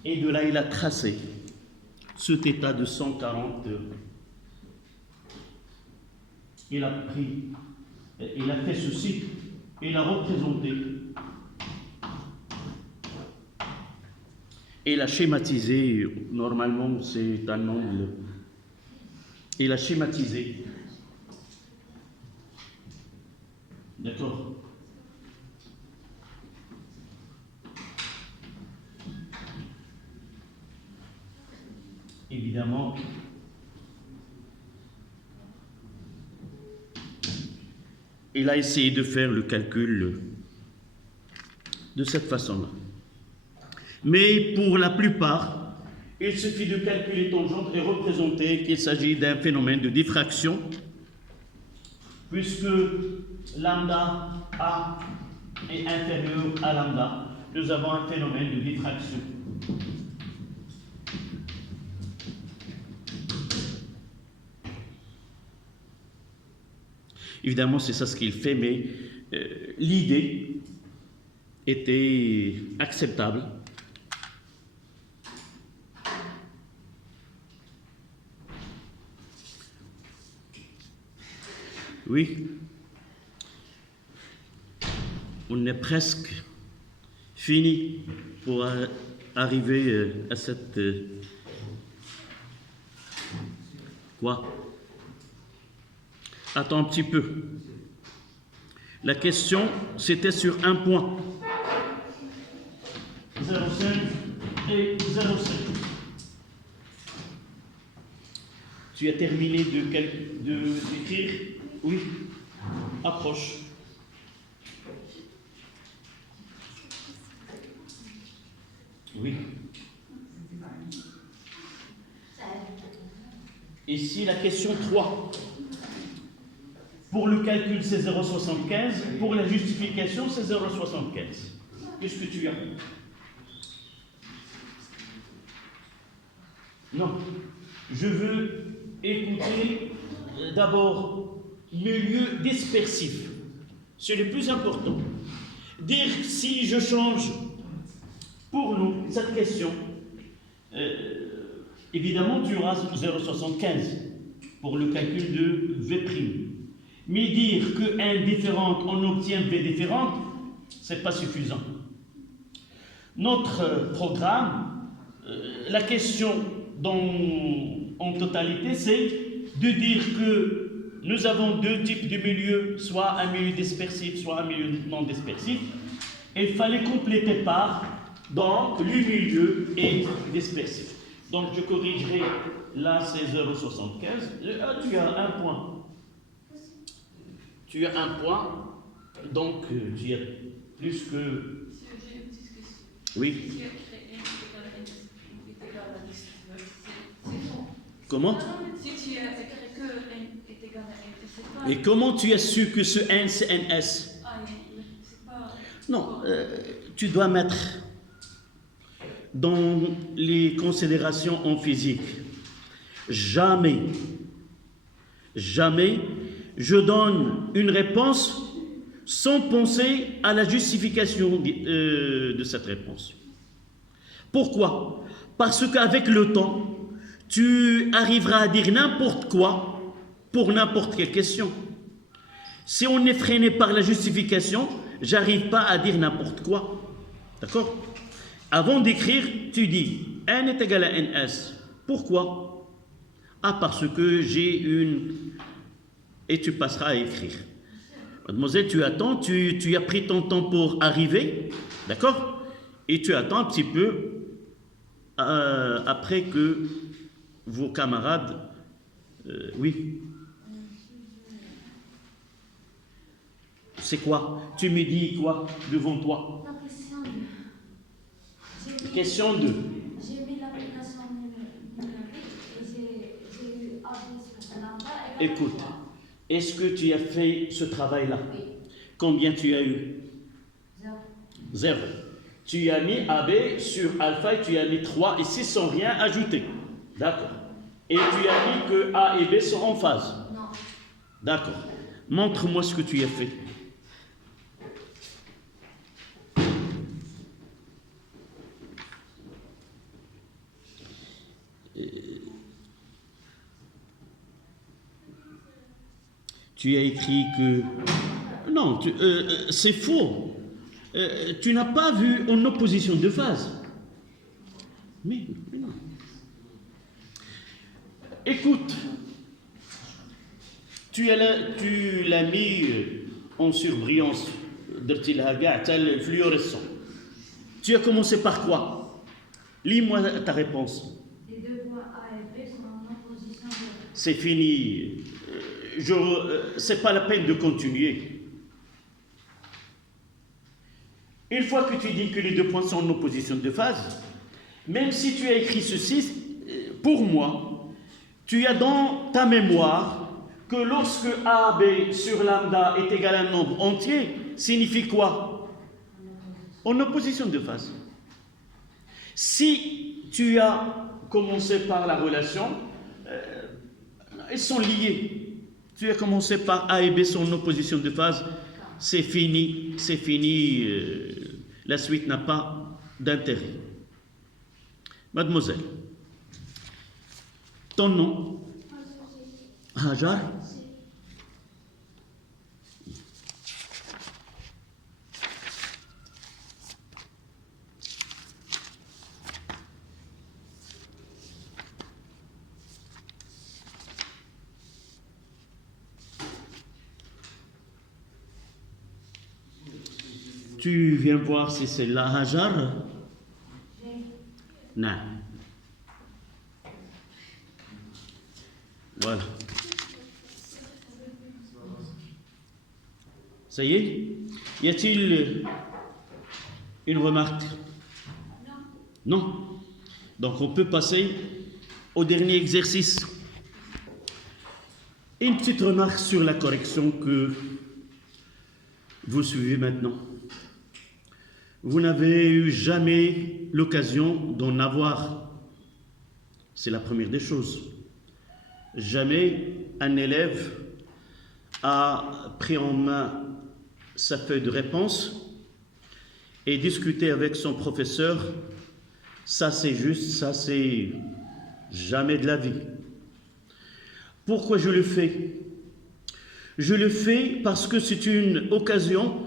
Et de là, il a tracé ce θ de 140. Il a fait ceci. Il a représenté. Et il a schématisé, normalement c'est un angle, il a schématisé. D'accord? Évidemment, il a essayé de faire le calcul de cette façon-là. Mais pour la plupart, il suffit de calculer tangente et représenter qu'il s'agit d'un phénomène de diffraction, puisque lambda A est inférieur à lambda, nous avons un phénomène de diffraction. Évidemment, c'est ça ce qu'il fait, mais l'idée était acceptable. Oui, on est presque fini pour arriver à cette... Quoi? Attends un petit peu. La question, c'était sur un point. 0,5 et 0,5. Tu as terminé d'écrire? Oui. Approche. Oui. Ici, la question 3. Pour le calcul, c'est 0,75. Pour la justification, c'est 0,75. Qu'est-ce que tu as? Non. Je veux écouter d'abord milieu dispersif. C'est le plus important. Dire si je change pour nous cette question, évidemment tu auras 0,75 pour le calcul de V'. Mais dire que n différente, on obtient V différente, c'est pas suffisant. Notre programme, la question en totalité, c'est de dire que nous avons deux types de milieux, soit un milieu dispersif, soit un milieu non dispersif. Il fallait compléter par, donc, le milieu est dispersif. Donc, je corrigerai, là, c'est 0,75. Ah, tu as un point. Tu as un point, donc, tu as plus que... J'ai une petite question. Oui. Si tu as créé n égale à n est égal à 10, c'est faux. Comment? Si tu as écrit que n est égal à n, c'est pas... Et comment tu as su que ce n, c'est ns? Ah, c'est pas... Non, tu dois mettre dans les considérations en physique. Jamais je donne une réponse sans penser à la justification de cette réponse. Pourquoi? Parce qu'avec le temps, tu arriveras à dire n'importe quoi pour n'importe quelle question. Si on est freiné par la justification, j'arrive pas à dire n'importe quoi. D'accord? Avant d'écrire, tu dis n est égal à ns. Pourquoi? Ah, parce que j'ai une... Et tu passeras à écrire. Mademoiselle, tu attends, tu as pris ton temps pour arriver, d'accord? Et tu attends un petit peu après que vos camarades... oui. C'est quoi? Tu me dis quoi devant toi? La Question 2. J'ai mis l'application numérique et j'ai eu AB sur un lambda. Écoute, est-ce que tu as fait ce travail-là? Oui. Combien tu as eu? 0. 0. Tu as mis AB sur alpha et tu as mis 3 ici sans rien ajouter. D'accord. Et tu as mis que A et B sont en phase. Non. D'accord. Montre-moi ce que tu as fait. Tu as écrit que... Non, c'est faux. Tu n'as pas vu en opposition de phase. Mais non. Écoute, tu l'as mis en surbrillance de tel fluorescent. Tu as commencé par quoi? Lis-moi ta réponse. Les deux points A et B sont en opposition de... C'est fini. C'est pas la peine de continuer. Une fois que tu dis que les deux points sont en opposition de phase, même si tu as écrit ceci, pour moi, tu as dans ta mémoire que lorsque AB sur lambda est égal à un nombre entier, signifie quoi? En opposition de phase. Si tu as commencé par la relation, elles sont liées. Tu as commencé par A et B sont en opposition de phase, c'est fini, la suite n'a pas d'intérêt. Mademoiselle, ton nom? Hajar? Tu viens voir si c'est la Hajar? Non. Voilà. Ça y est? Y a-t-il une remarque? Non. Donc on peut passer au dernier exercice. Une petite remarque sur la correction que vous suivez maintenant. Vous n'avez eu jamais l'occasion d'en avoir. C'est la première des choses. Jamais un élève a pris en main sa feuille de réponse et discuté avec son professeur. Ça c'est juste, ça c'est jamais de la vie. Pourquoi je le fais? Je le fais parce que c'est une occasion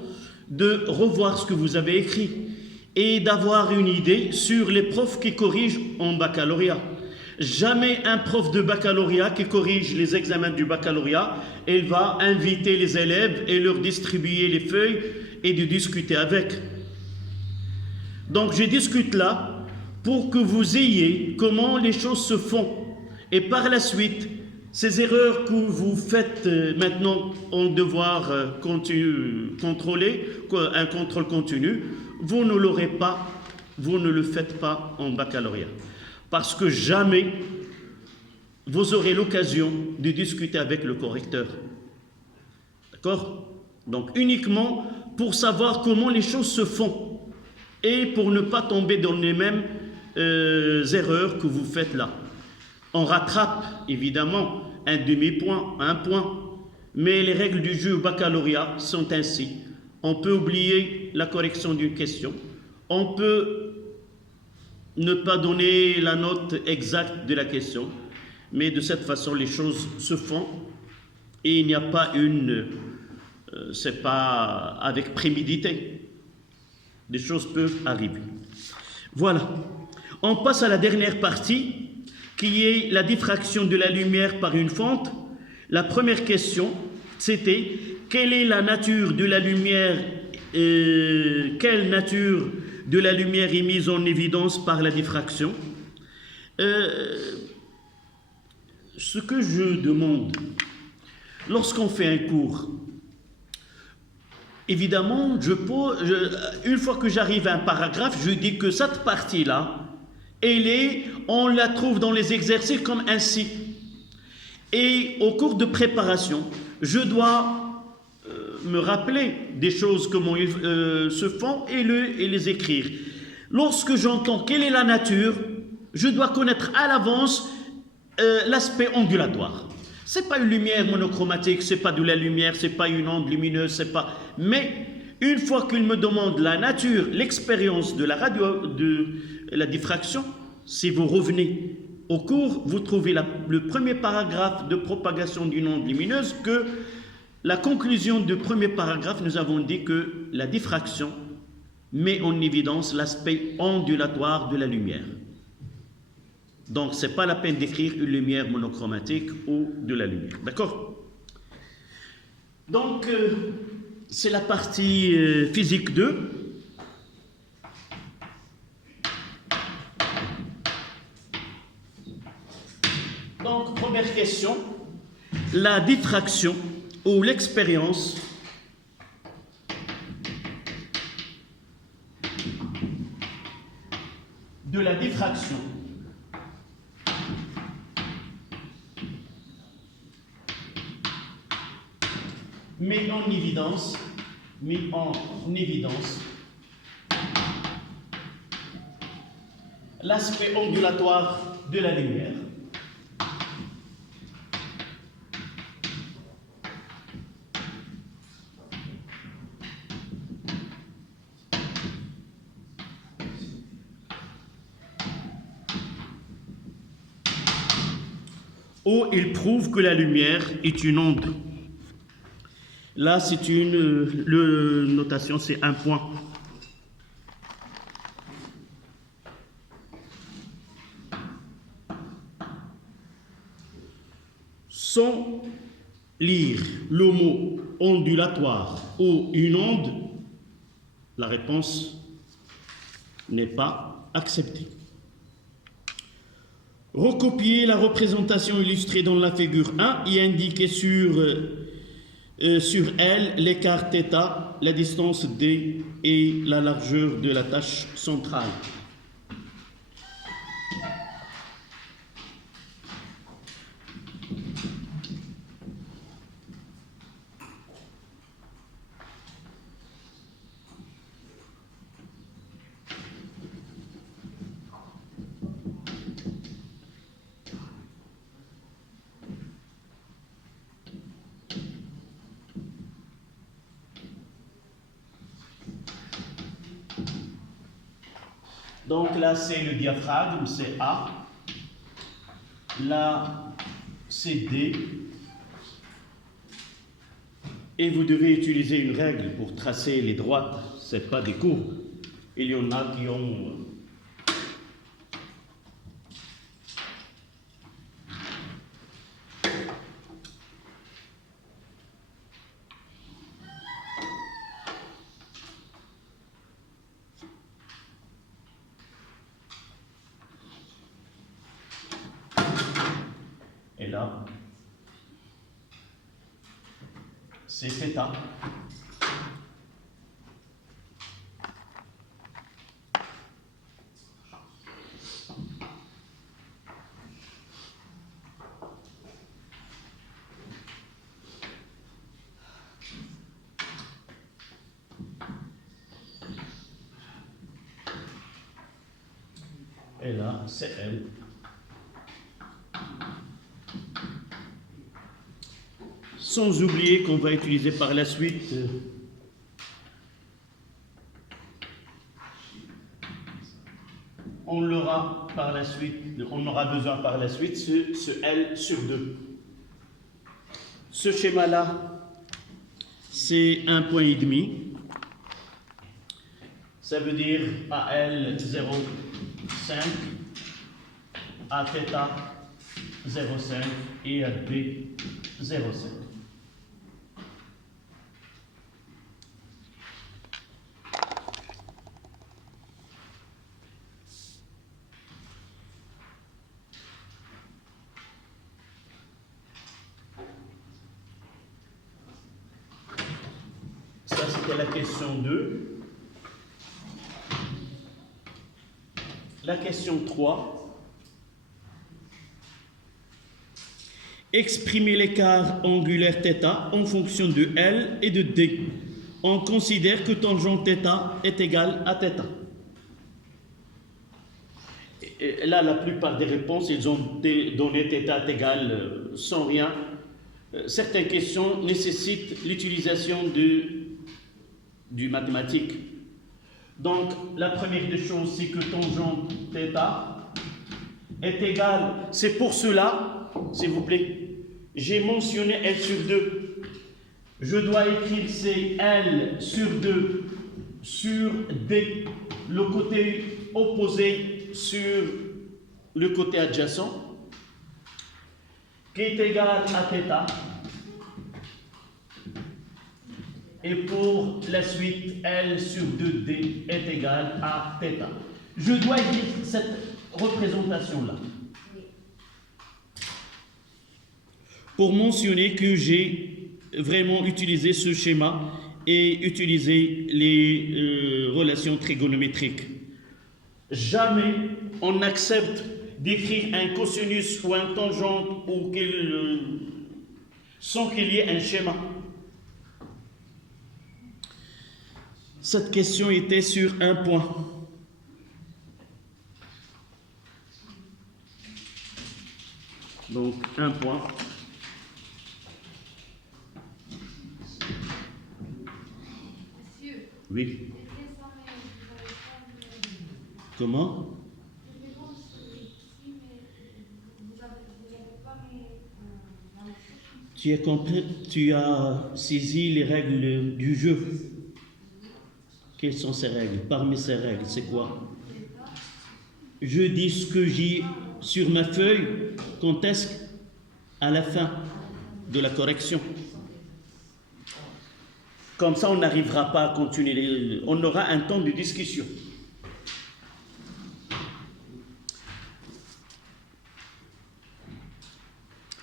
de revoir ce que vous avez écrit et d'avoir une idée sur les profs qui corrigent en baccalauréat. Jamais un prof de baccalauréat qui corrige les examens du baccalauréat, il va inviter les élèves et leur distribuer les feuilles et de discuter avec. Donc je discute là pour que vous ayez comment les choses se font. Et par la suite, ces erreurs que vous faites maintenant en devoir contrôler, un contrôle continu, vous ne l'aurez pas, vous ne le faites pas en baccalauréat. Parce que jamais vous aurez l'occasion de discuter avec le correcteur. D'accord? Donc uniquement pour savoir comment les choses se font et pour ne pas tomber dans les mêmes erreurs que vous faites là. On rattrape évidemment un demi-point, un point, mais les règles du jeu au baccalauréat sont ainsi. On peut oublier la correction d'une question, on peut ne pas donner la note exacte de la question, mais de cette façon les choses se font et il n'y a pas c'est pas avec prémédité. Des choses peuvent arriver. Voilà. On passe à la dernière partie, qui est la diffraction de la lumière par une fente. La première question, c'était quelle est la nature de la lumière, quelle nature de la lumière est mise en évidence par la diffraction. Ce que je demande, lorsqu'on fait un cours, évidemment, une fois que j'arrive à un paragraphe, je dis que cette partie-là, on la trouve dans les exercices comme ainsi. Et au cours de préparation, je dois me rappeler des choses, comment ils se font et les écrire. Lorsque j'entends quelle est la nature, je dois connaître à l'avance l'aspect ondulatoire. C'est pas une lumière monochromatique, c'est pas de la lumière, c'est pas une onde lumineuse, c'est pas. Mais une fois qu'il me demande la nature, l'expérience de la diffraction, si vous revenez au cours, vous trouvez le premier paragraphe de propagation d'une onde lumineuse que la conclusion du premier paragraphe, nous avons dit que la diffraction met en évidence l'aspect ondulatoire de la lumière. Donc, ce n'est pas la peine d'écrire une lumière monochromatique ou de la lumière. D'accord? Donc, c'est la partie physique 2. Donc, première question. La diffraction ou l'expérience de la diffraction met en évidence l'aspect ondulatoire de la lumière. Ou il prouve que la lumière est une onde. Là, c'est une notation, c'est un point. Sans lire le mot ondulatoire ou une onde, la réponse n'est pas acceptée. Recopier la représentation illustrée dans la figure 1 et indiquer sur elle l'écart θ, la distance d et la largeur de la tâche centrale. Donc là, c'est le diaphragme, c'est A. Là, c'est D. Et vous devez utiliser une règle pour tracer les droites, ce n'est pas des courbes. Il y en a qui ont... Et là, c'est θ. Et là, c'est L. Sans oublier qu'on va utiliser par la suite on aura besoin par la suite ce L sur 2. Ce schéma-là, c'est 1,5 point. Ça veut dire AL 0,5, à θ 0,5 et à B 0,5. Ça, c'était la question 2. La question 3. Exprimer l'écart angulaire θ en fonction de L et de D. On considère que tangente θ est égale à θ. Et là, la plupart des réponses, ils ont donné θ est égal sans rien. Certaines questions nécessitent l'utilisation du mathématique. Donc, la première des choses, c'est que tangente θ est égale. C'est pour cela, s'il vous plaît, j'ai mentionné L sur 2. Je dois écrire c'est L sur 2 sur D, le côté opposé sur le côté adjacent, qui est égal à θ. Et pour la suite, L sur 2D est égal à θ. Je dois écrire cette représentation-là pour mentionner que j'ai vraiment utilisé ce schéma et utilisé les relations trigonométriques. Jamais on accepte d'écrire un cosinus ou un tangente ou sans qu'il y ait un schéma. Cette question était sur un point. Donc, un point. Monsieur, Oui. Comment? Tu as compris, tu as saisi les règles du jeu. Quelles sont ces règles? Parmi ces règles, c'est quoi? Je dis ce que j'ai sur ma feuille, conteste à la fin de la correction. Comme ça, on n'arrivera pas à continuer. On aura un temps de discussion.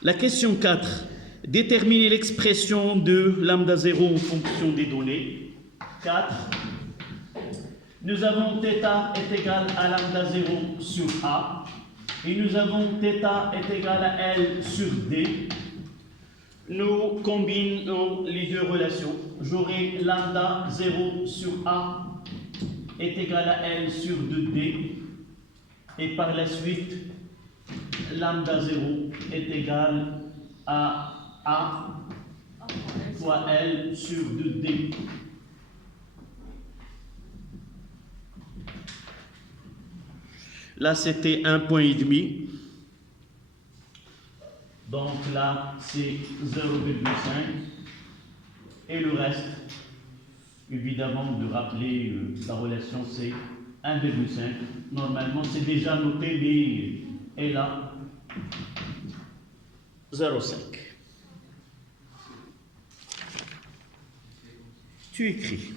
La question 4. Déterminer l'expression de lambda 0 en fonction des données. 4. Nous avons θ est égal à lambda 0 sur A. Et nous avons θ est égal à L sur D. Nous combinons les deux relations. J'aurai lambda 0 sur A est égal à L sur 2D. Et par la suite, lambda 0 est égal à A fois L sur 2D. Là, c'était 1,5 point. Donc là, c'est 0,5. Et le reste, évidemment, de rappeler la relation, c'est 1,5. Normalement, c'est déjà noté, mais et là, 0,5. Tu écris.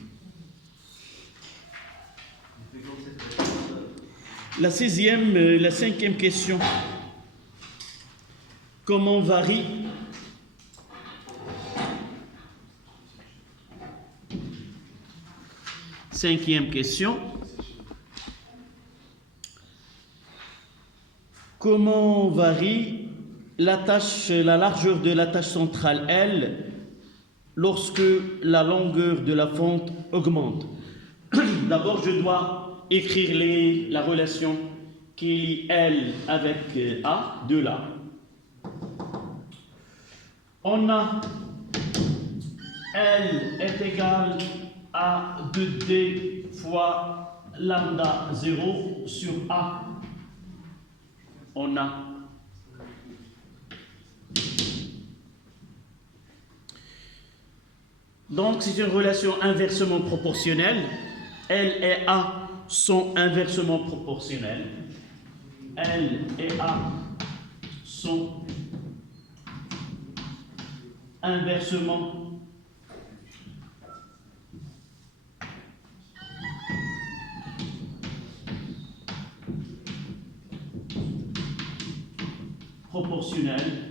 La cinquième question. Comment varie cinquième question. Comment varie la largeur de la tâche centrale L lorsque la longueur de la fente augmente? D'abord, je dois écrire la relation qui lie L avec A, de là. On a L est égal à 2D fois lambda 0 sur A. On a donc c'est une relation inversement proportionnelle. L et A sont inversement proportionnels. L et A sont inversement proportionnels.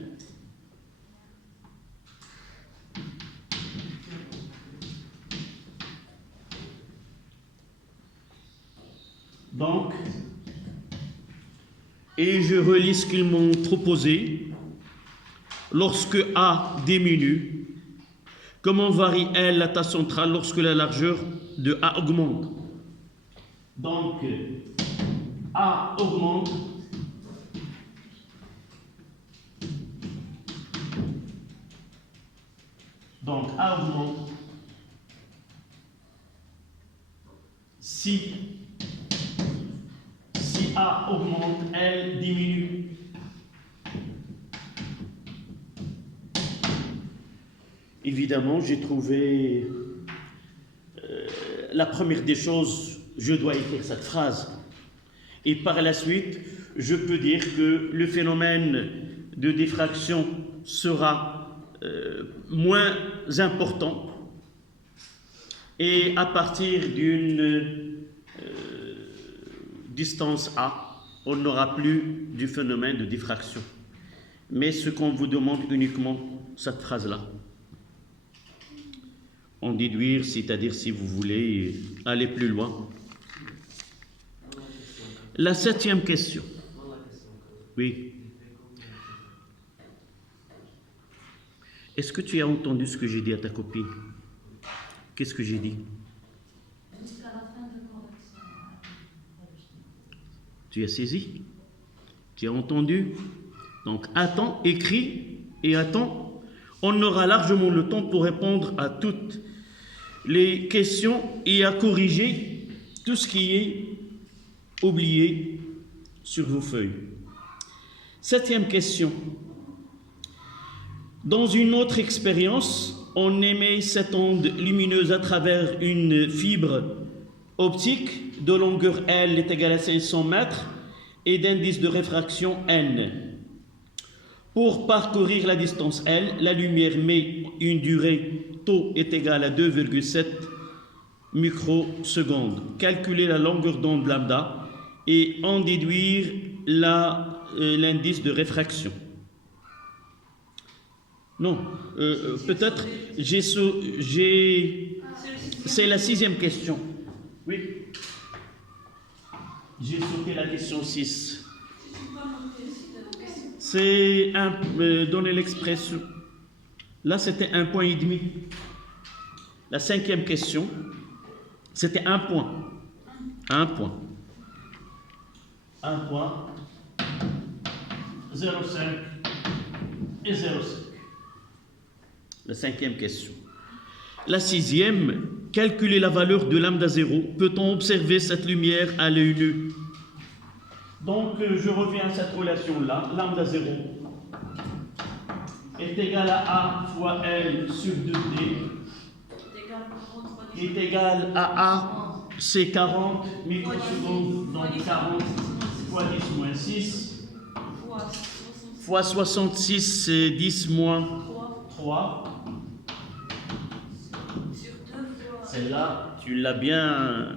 Donc, et je relis ce qu'ils m'ont proposé. Lorsque A diminue, comment varie L, la tâche centrale, lorsque la largeur de A augmente? Donc, A augmente. Donc, A augmente. Si A augmente, L diminue. Évidemment, j'ai trouvé la première des choses, je dois écrire cette phrase. Et par la suite, je peux dire que le phénomène de diffraction sera moins important. Et à partir d'une distance A, on n'aura plus du phénomène de diffraction. Mais ce qu'on vous demande uniquement, cette phrase-là. En déduire, c'est-à-dire si vous voulez aller plus loin. La septième question. Oui. Est-ce que tu as entendu ce que j'ai dit à ta copine? Qu'est-ce que j'ai dit? Jusqu'à la fin de correction. Tu as saisi? Tu as entendu? Donc attends, écris et attends. On aura largement le temps pour répondre à toutes les questions et à corriger tout ce qui est oublié sur vos feuilles. Septième question. Dans une autre expérience, on émet cette onde lumineuse à travers une fibre optique de longueur L est égale à 500 mètres et d'indice de réfraction N. Pour parcourir la distance L, la lumière met une durée tau est égale à 2,7 microsecondes. Calculer la longueur d'onde lambda et en déduire l'indice de réfraction. Non, peut-être c'est la sixième question. Oui. J'ai sauté la question 6. C'est donner l'expression. Là, c'était 1,5 point. La cinquième question, c'était 1 point. 1 point. 1 point, 0,5 et 0,5. La cinquième question. La sixième, calculer la valeur de lambda 0. Peut-on observer cette lumière à l'œil nu? Donc, je reviens à cette relation-là. Lambda 0 est égal à A fois L sur 2D qui est égal à A, c'est 40 microsecondes, donc 40 fois 10 moins 6 fois 66, c'est 10 moins 3. Celle-là, tu l'as bien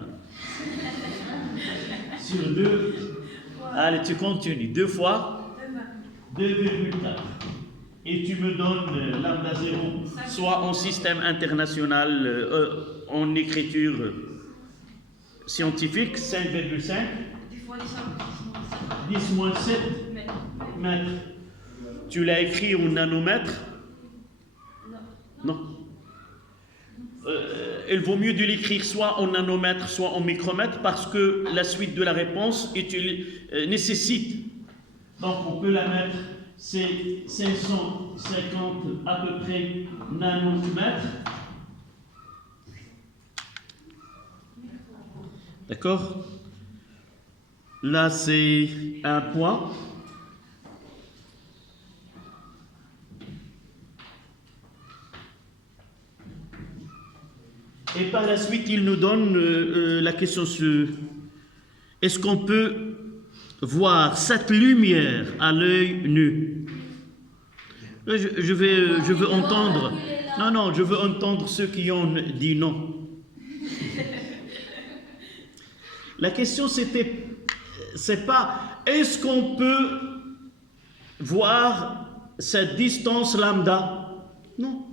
sur 2. Allez, tu continues. 2 fois 2,4. Et tu me donnes lambda 0, soit en système international, en écriture scientifique, 5,5. 10 moins 7 mètres. Tu l'as écrit en nanomètres? Non. Il vaut mieux de l'écrire soit en nanomètres, soit en micromètres, parce que la suite de la réponse nécessite. Donc on peut la mettre, c'est 550 à peu près nanomètres. D'accord? Là c'est un point. Et par la suite, il nous donne la question sur est-ce qu'on peut voir cette lumière à l'œil nu? Je veux entendre. Non, je veux entendre ceux qui ont dit non. La question c'est pas est-ce qu'on peut voir cette distance lambda? Non.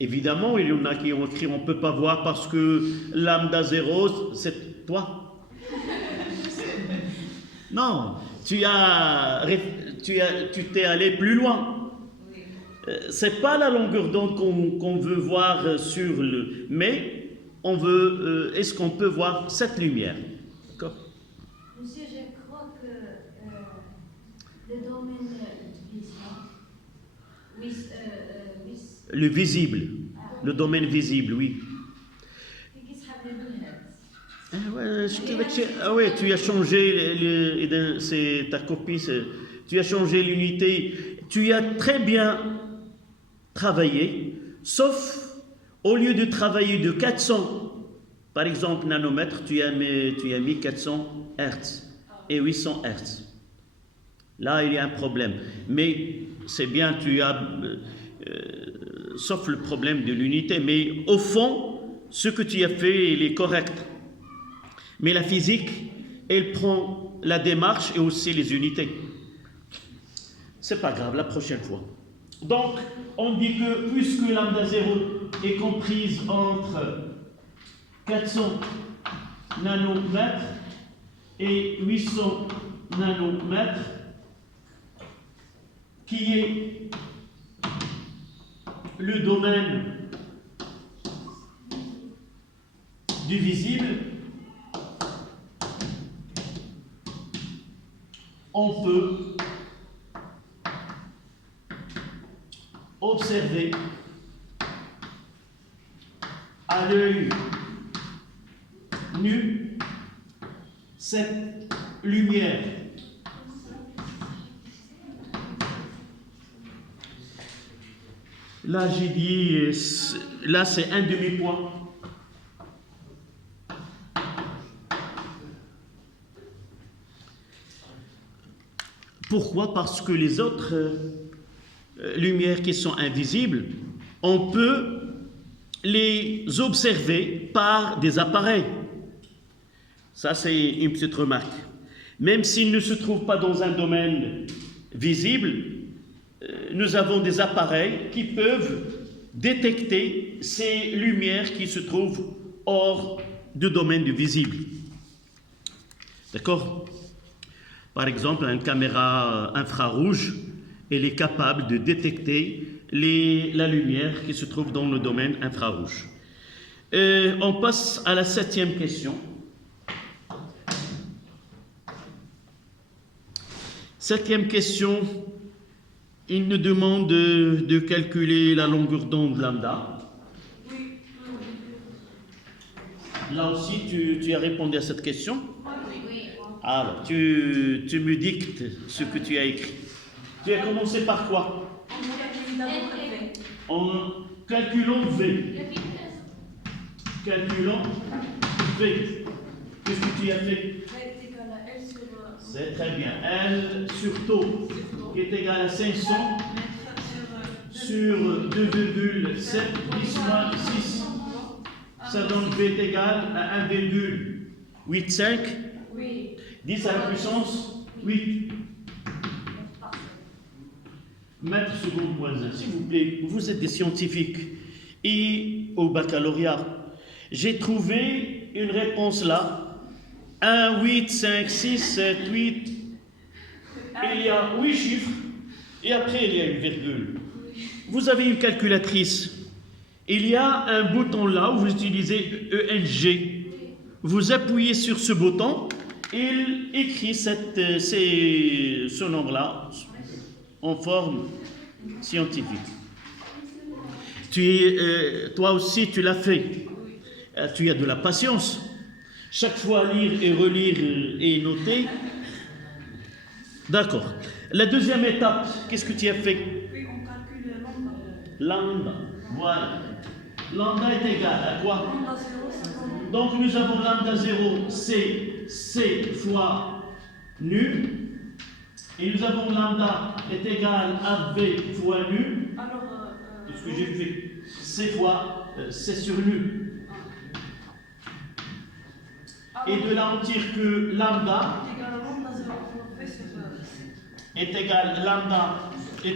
Évidemment, il y en a qui ont écrit on ne peut pas voir parce que lambda 0, c'est toi. Non, tu t'es allé plus loin. C'est pas la longueur d'onde qu'on veut voir sur le... Mais on veut... est-ce qu'on peut voir cette lumière? D'accord? Monsieur, je crois que le domaine le visible. Le domaine visible, oui. Oui, tu as changé, c'est ta copie, tu as changé l'unité. Tu as très bien travaillé, sauf au lieu de travailler de 400, par exemple, nanomètres, tu as mis 400 Hertz et 800 Hertz. Là, il y a un problème. Mais c'est bien, sauf le problème de l'unité. Mais au fond, ce que tu as fait, il est correct. Mais la physique, elle prend la démarche et aussi les unités. C'est pas grave, la prochaine fois. Donc, on dit que puisque lambda 0 est comprise entre 400 nanomètres et 800 nanomètres, qui est le domaine du visible, on peut observer à l'œil nu cette lumière. Là, j'ai dit, là, c'est un demi-point. Pourquoi? Parce que les autres lumières qui sont invisibles, on peut les observer par des appareils. Ça, c'est une petite remarque. Même s'ils ne se trouvent pas dans un domaine visible, nous avons des appareils qui peuvent détecter ces lumières qui se trouvent hors du domaine du visible. D'accord? Par exemple, une caméra infrarouge, elle est capable de détecter la lumière qui se trouve dans le domaine infrarouge. On passe à la 7e question. 7e question, il nous demande de calculer la longueur d'onde lambda. Là aussi, tu as répondu à cette question. Alors, tu me dictes ce que tu as écrit. Tu as commencé par quoi? En calculant V. Calculant V. Qu'est-ce que tu as fait? C'est très bien. L sur taux, qui est égal à 500 sur 2,7 10 moins 6. Ça donne V est égal à 1,85. Oui. 10 à la puissance 8. Mètre seconde moins 1. S'il vous plaît, vous êtes des scientifiques. Et au baccalauréat, j'ai trouvé une réponse là. 1, 8, 5, 6, 7, 8. Il y a 8 chiffres. Et après, il y a une virgule. Vous avez une calculatrice. Il y a un bouton là où vous utilisez ENG. Vous appuyez sur ce bouton. Il écrit ce nombre-là en forme scientifique. Toi aussi, tu l'as fait. Tu as de la patience. Chaque fois, lire et relire et noter. D'accord. La deuxième étape, qu'est-ce que tu as fait? Oui, on calcule lambda. Lambda. Voilà. Lambda est égal à quoi? Lambda 0, c'est combien? Donc nous avons lambda 0, c'est C fois nu. Et nous avons lambda est égal à V fois nu. Alors, Qu'est-ce que j'ai fait? C fois C sur nu. Et de là on tire que lambda est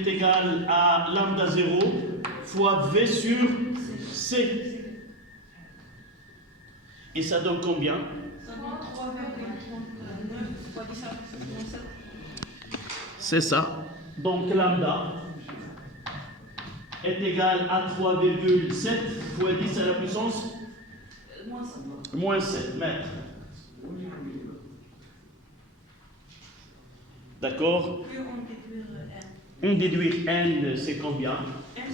égal à lambda 0 fois V sur C. Et ça donne combien? Ça donne 3,39 fois 10 à la puissance 7. C'est ça. Donc lambda est égal à 3,7 fois 10 à la puissance moins 7 mètres. D'accord? On déduit N, c'est combien?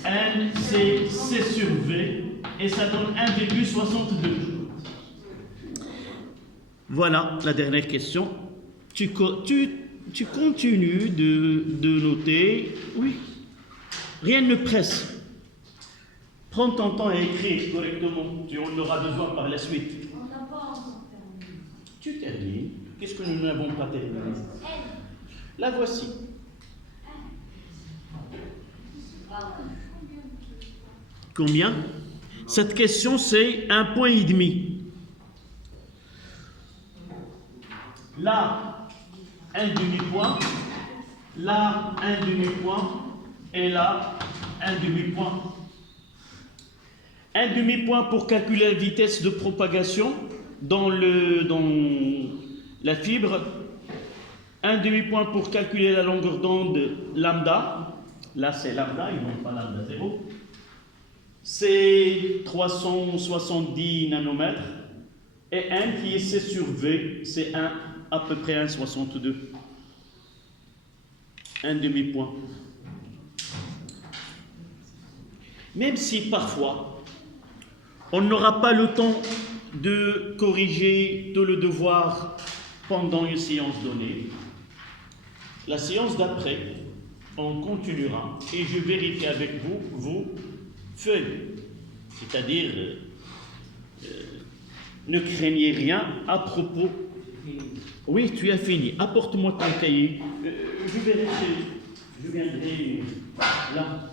N, c'est C sur V, et ça donne 1,62. Voilà la dernière question. Tu continues de noter. Oui. Rien ne presse. Prends ton temps à écrire correctement. Tu en auras besoin par la suite. On n'a pas encore terminé. Tu termines. Qu'est-ce que nous n'avons pas terminé? La voici. Combien? Cette question, c'est 1,5 point. Là, un demi-point. Là, un demi-point. Et là, un demi-point. Un demi-point pour calculer la vitesse de propagation dans la fibre. Un demi-point pour calculer la longueur d'onde lambda. Là, c'est lambda, ils n'ont pas lambda 0. C'est 370 nanomètres. Et n qui est C sur V, c'est à peu près 1,62. Un demi-point. Même si parfois, on n'aura pas le temps de corriger tout le devoir pendant une séance donnée, la séance d'après, on continuera et je vérifie avec vous vos feuilles. C'est-à-dire, ne craignez rien à propos. Oui, tu as fini. Apporte-moi ton cahier. Je viendrai là.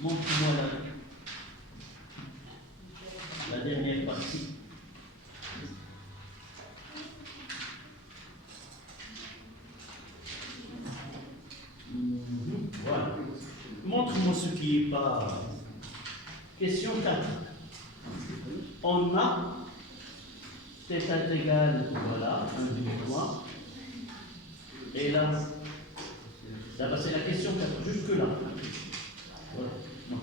Montre-moi la dernière partie. Voilà. Montre-moi ce qui n'est pas. Question 4. On a θ égale, voilà, un demi-point. Et là, c'est la question 4, jusque-là. Voilà. Non.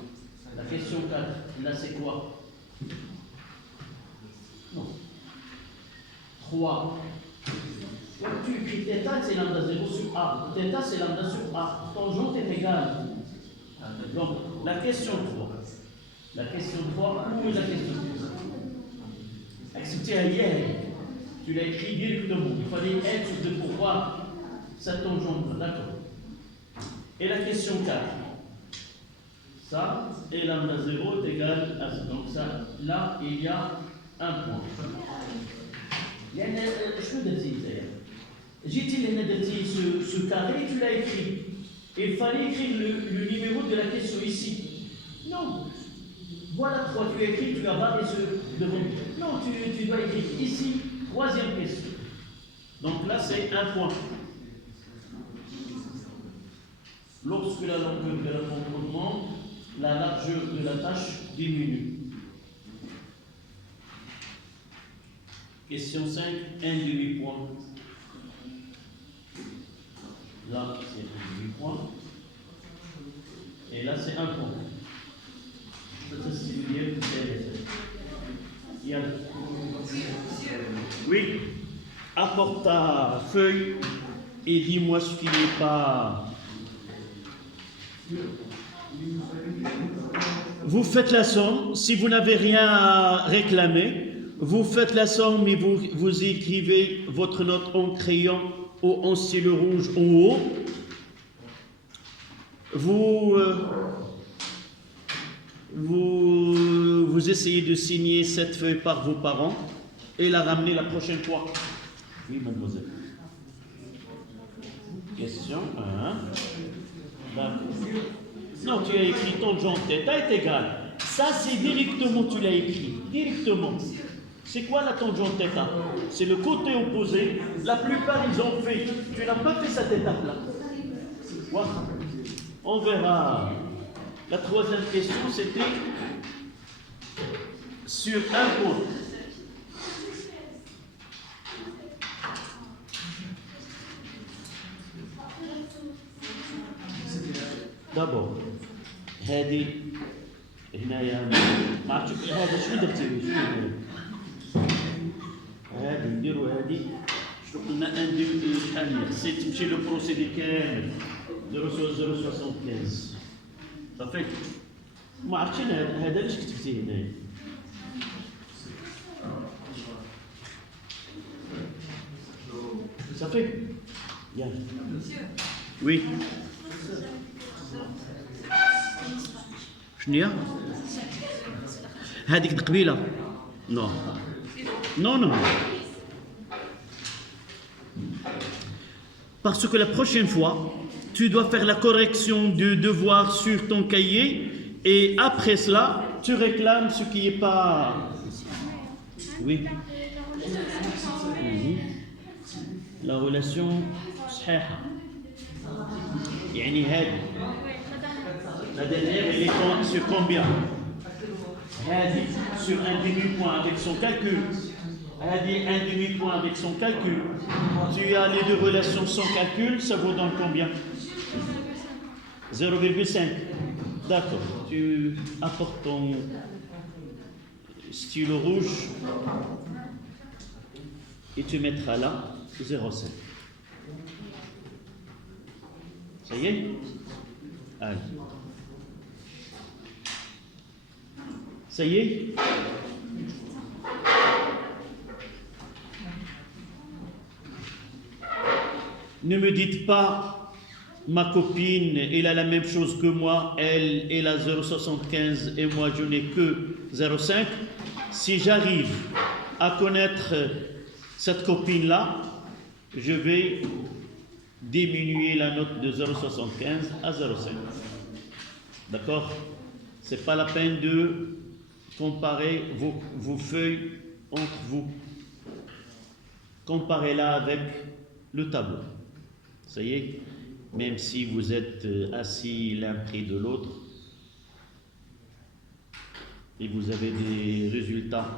La question 4, là c'est quoi? Non. 3. Tu écris θ, c'est lambda 0 sur A. Θ, c'est lambda sur A. Tangente est égale. Donc, la question 3. La question 3, où est la question 3? C'était hier. Tu l'as écrit directement. Il fallait être de pouvoir cette tangente. D'accord. Et la question 4. Ça, et lambda 0 est égal à ça. Donc ça, là, il y a un point. Je peux dire j'ai-il ce carré, tu l'as écrit. Il fallait écrire le numéro de la question ici. Non. Voilà 3, tu as écrit, tu vas barrer ce devant. Non, tu dois écrire ici, troisième question. Donc là, c'est un point. Lorsque la longueur de la pente augmente, la largeur de la tâche diminue. Question 5, un demi-point. Là, c'est un demi-point. Et là, c'est un point. Oui, apporte ta feuille et dis-moi ce qui n'est pas. Vous faites la somme, si vous n'avez rien à réclamer, vous faites la somme et vous écrivez votre note en crayon ou en stylo rouge en haut. Vous essayez de signer cette feuille par vos parents et la ramener la prochaine fois. Oui, mademoiselle. Question 1. Non, tu as écrit tangente θ est égal. Ça, c'est directement, tu l'as écrit. Directement. C'est quoi la tangente θ? C'est le côté opposé. La plupart, ils ont fait. Tu n'as pas fait cette étape-là. Voilà. On verra. La troisième question, c'était sur un point. D'abord, هذه هنايا ما عرفتش هذا شنو درتي هذه نديروا هذه شنو قلنا ان دي شحال هي سي تمشي لو بروسيدي كامل 0.075 صافي ما عرفتش هذا علاش كتبتيه هنايا صافي يلا وي شنو هي هذيك قبيله نو نو نو parce que la prochaine fois tu dois faire la correction du devoir sur ton cahier et après cela tu réclames ce qui est pas oui la relation صحيحه يعني هذه la dernière elle est sur combien هذه sur un demi-point avec son calcul هذه un demi-point avec son calcul tu as les deux relations sans calcul ça vous donne combien 0,5 d'accord tu apportes ton stylo rouge et tu mettras là 0,5 ça y est allez ça y est ne me dites pas ma copine elle a la même chose que moi elle a 0,75 et moi je n'ai que 0,5 si j'arrive à connaître cette copine là je vais diminuer la note de 0,75 à 0,5 d'accord c'est pas la peine de comparer vos feuilles entre vous. Comparez-la avec le tableau. Ça y est, même si vous êtes assis l'un près de l'autre et vous avez des résultats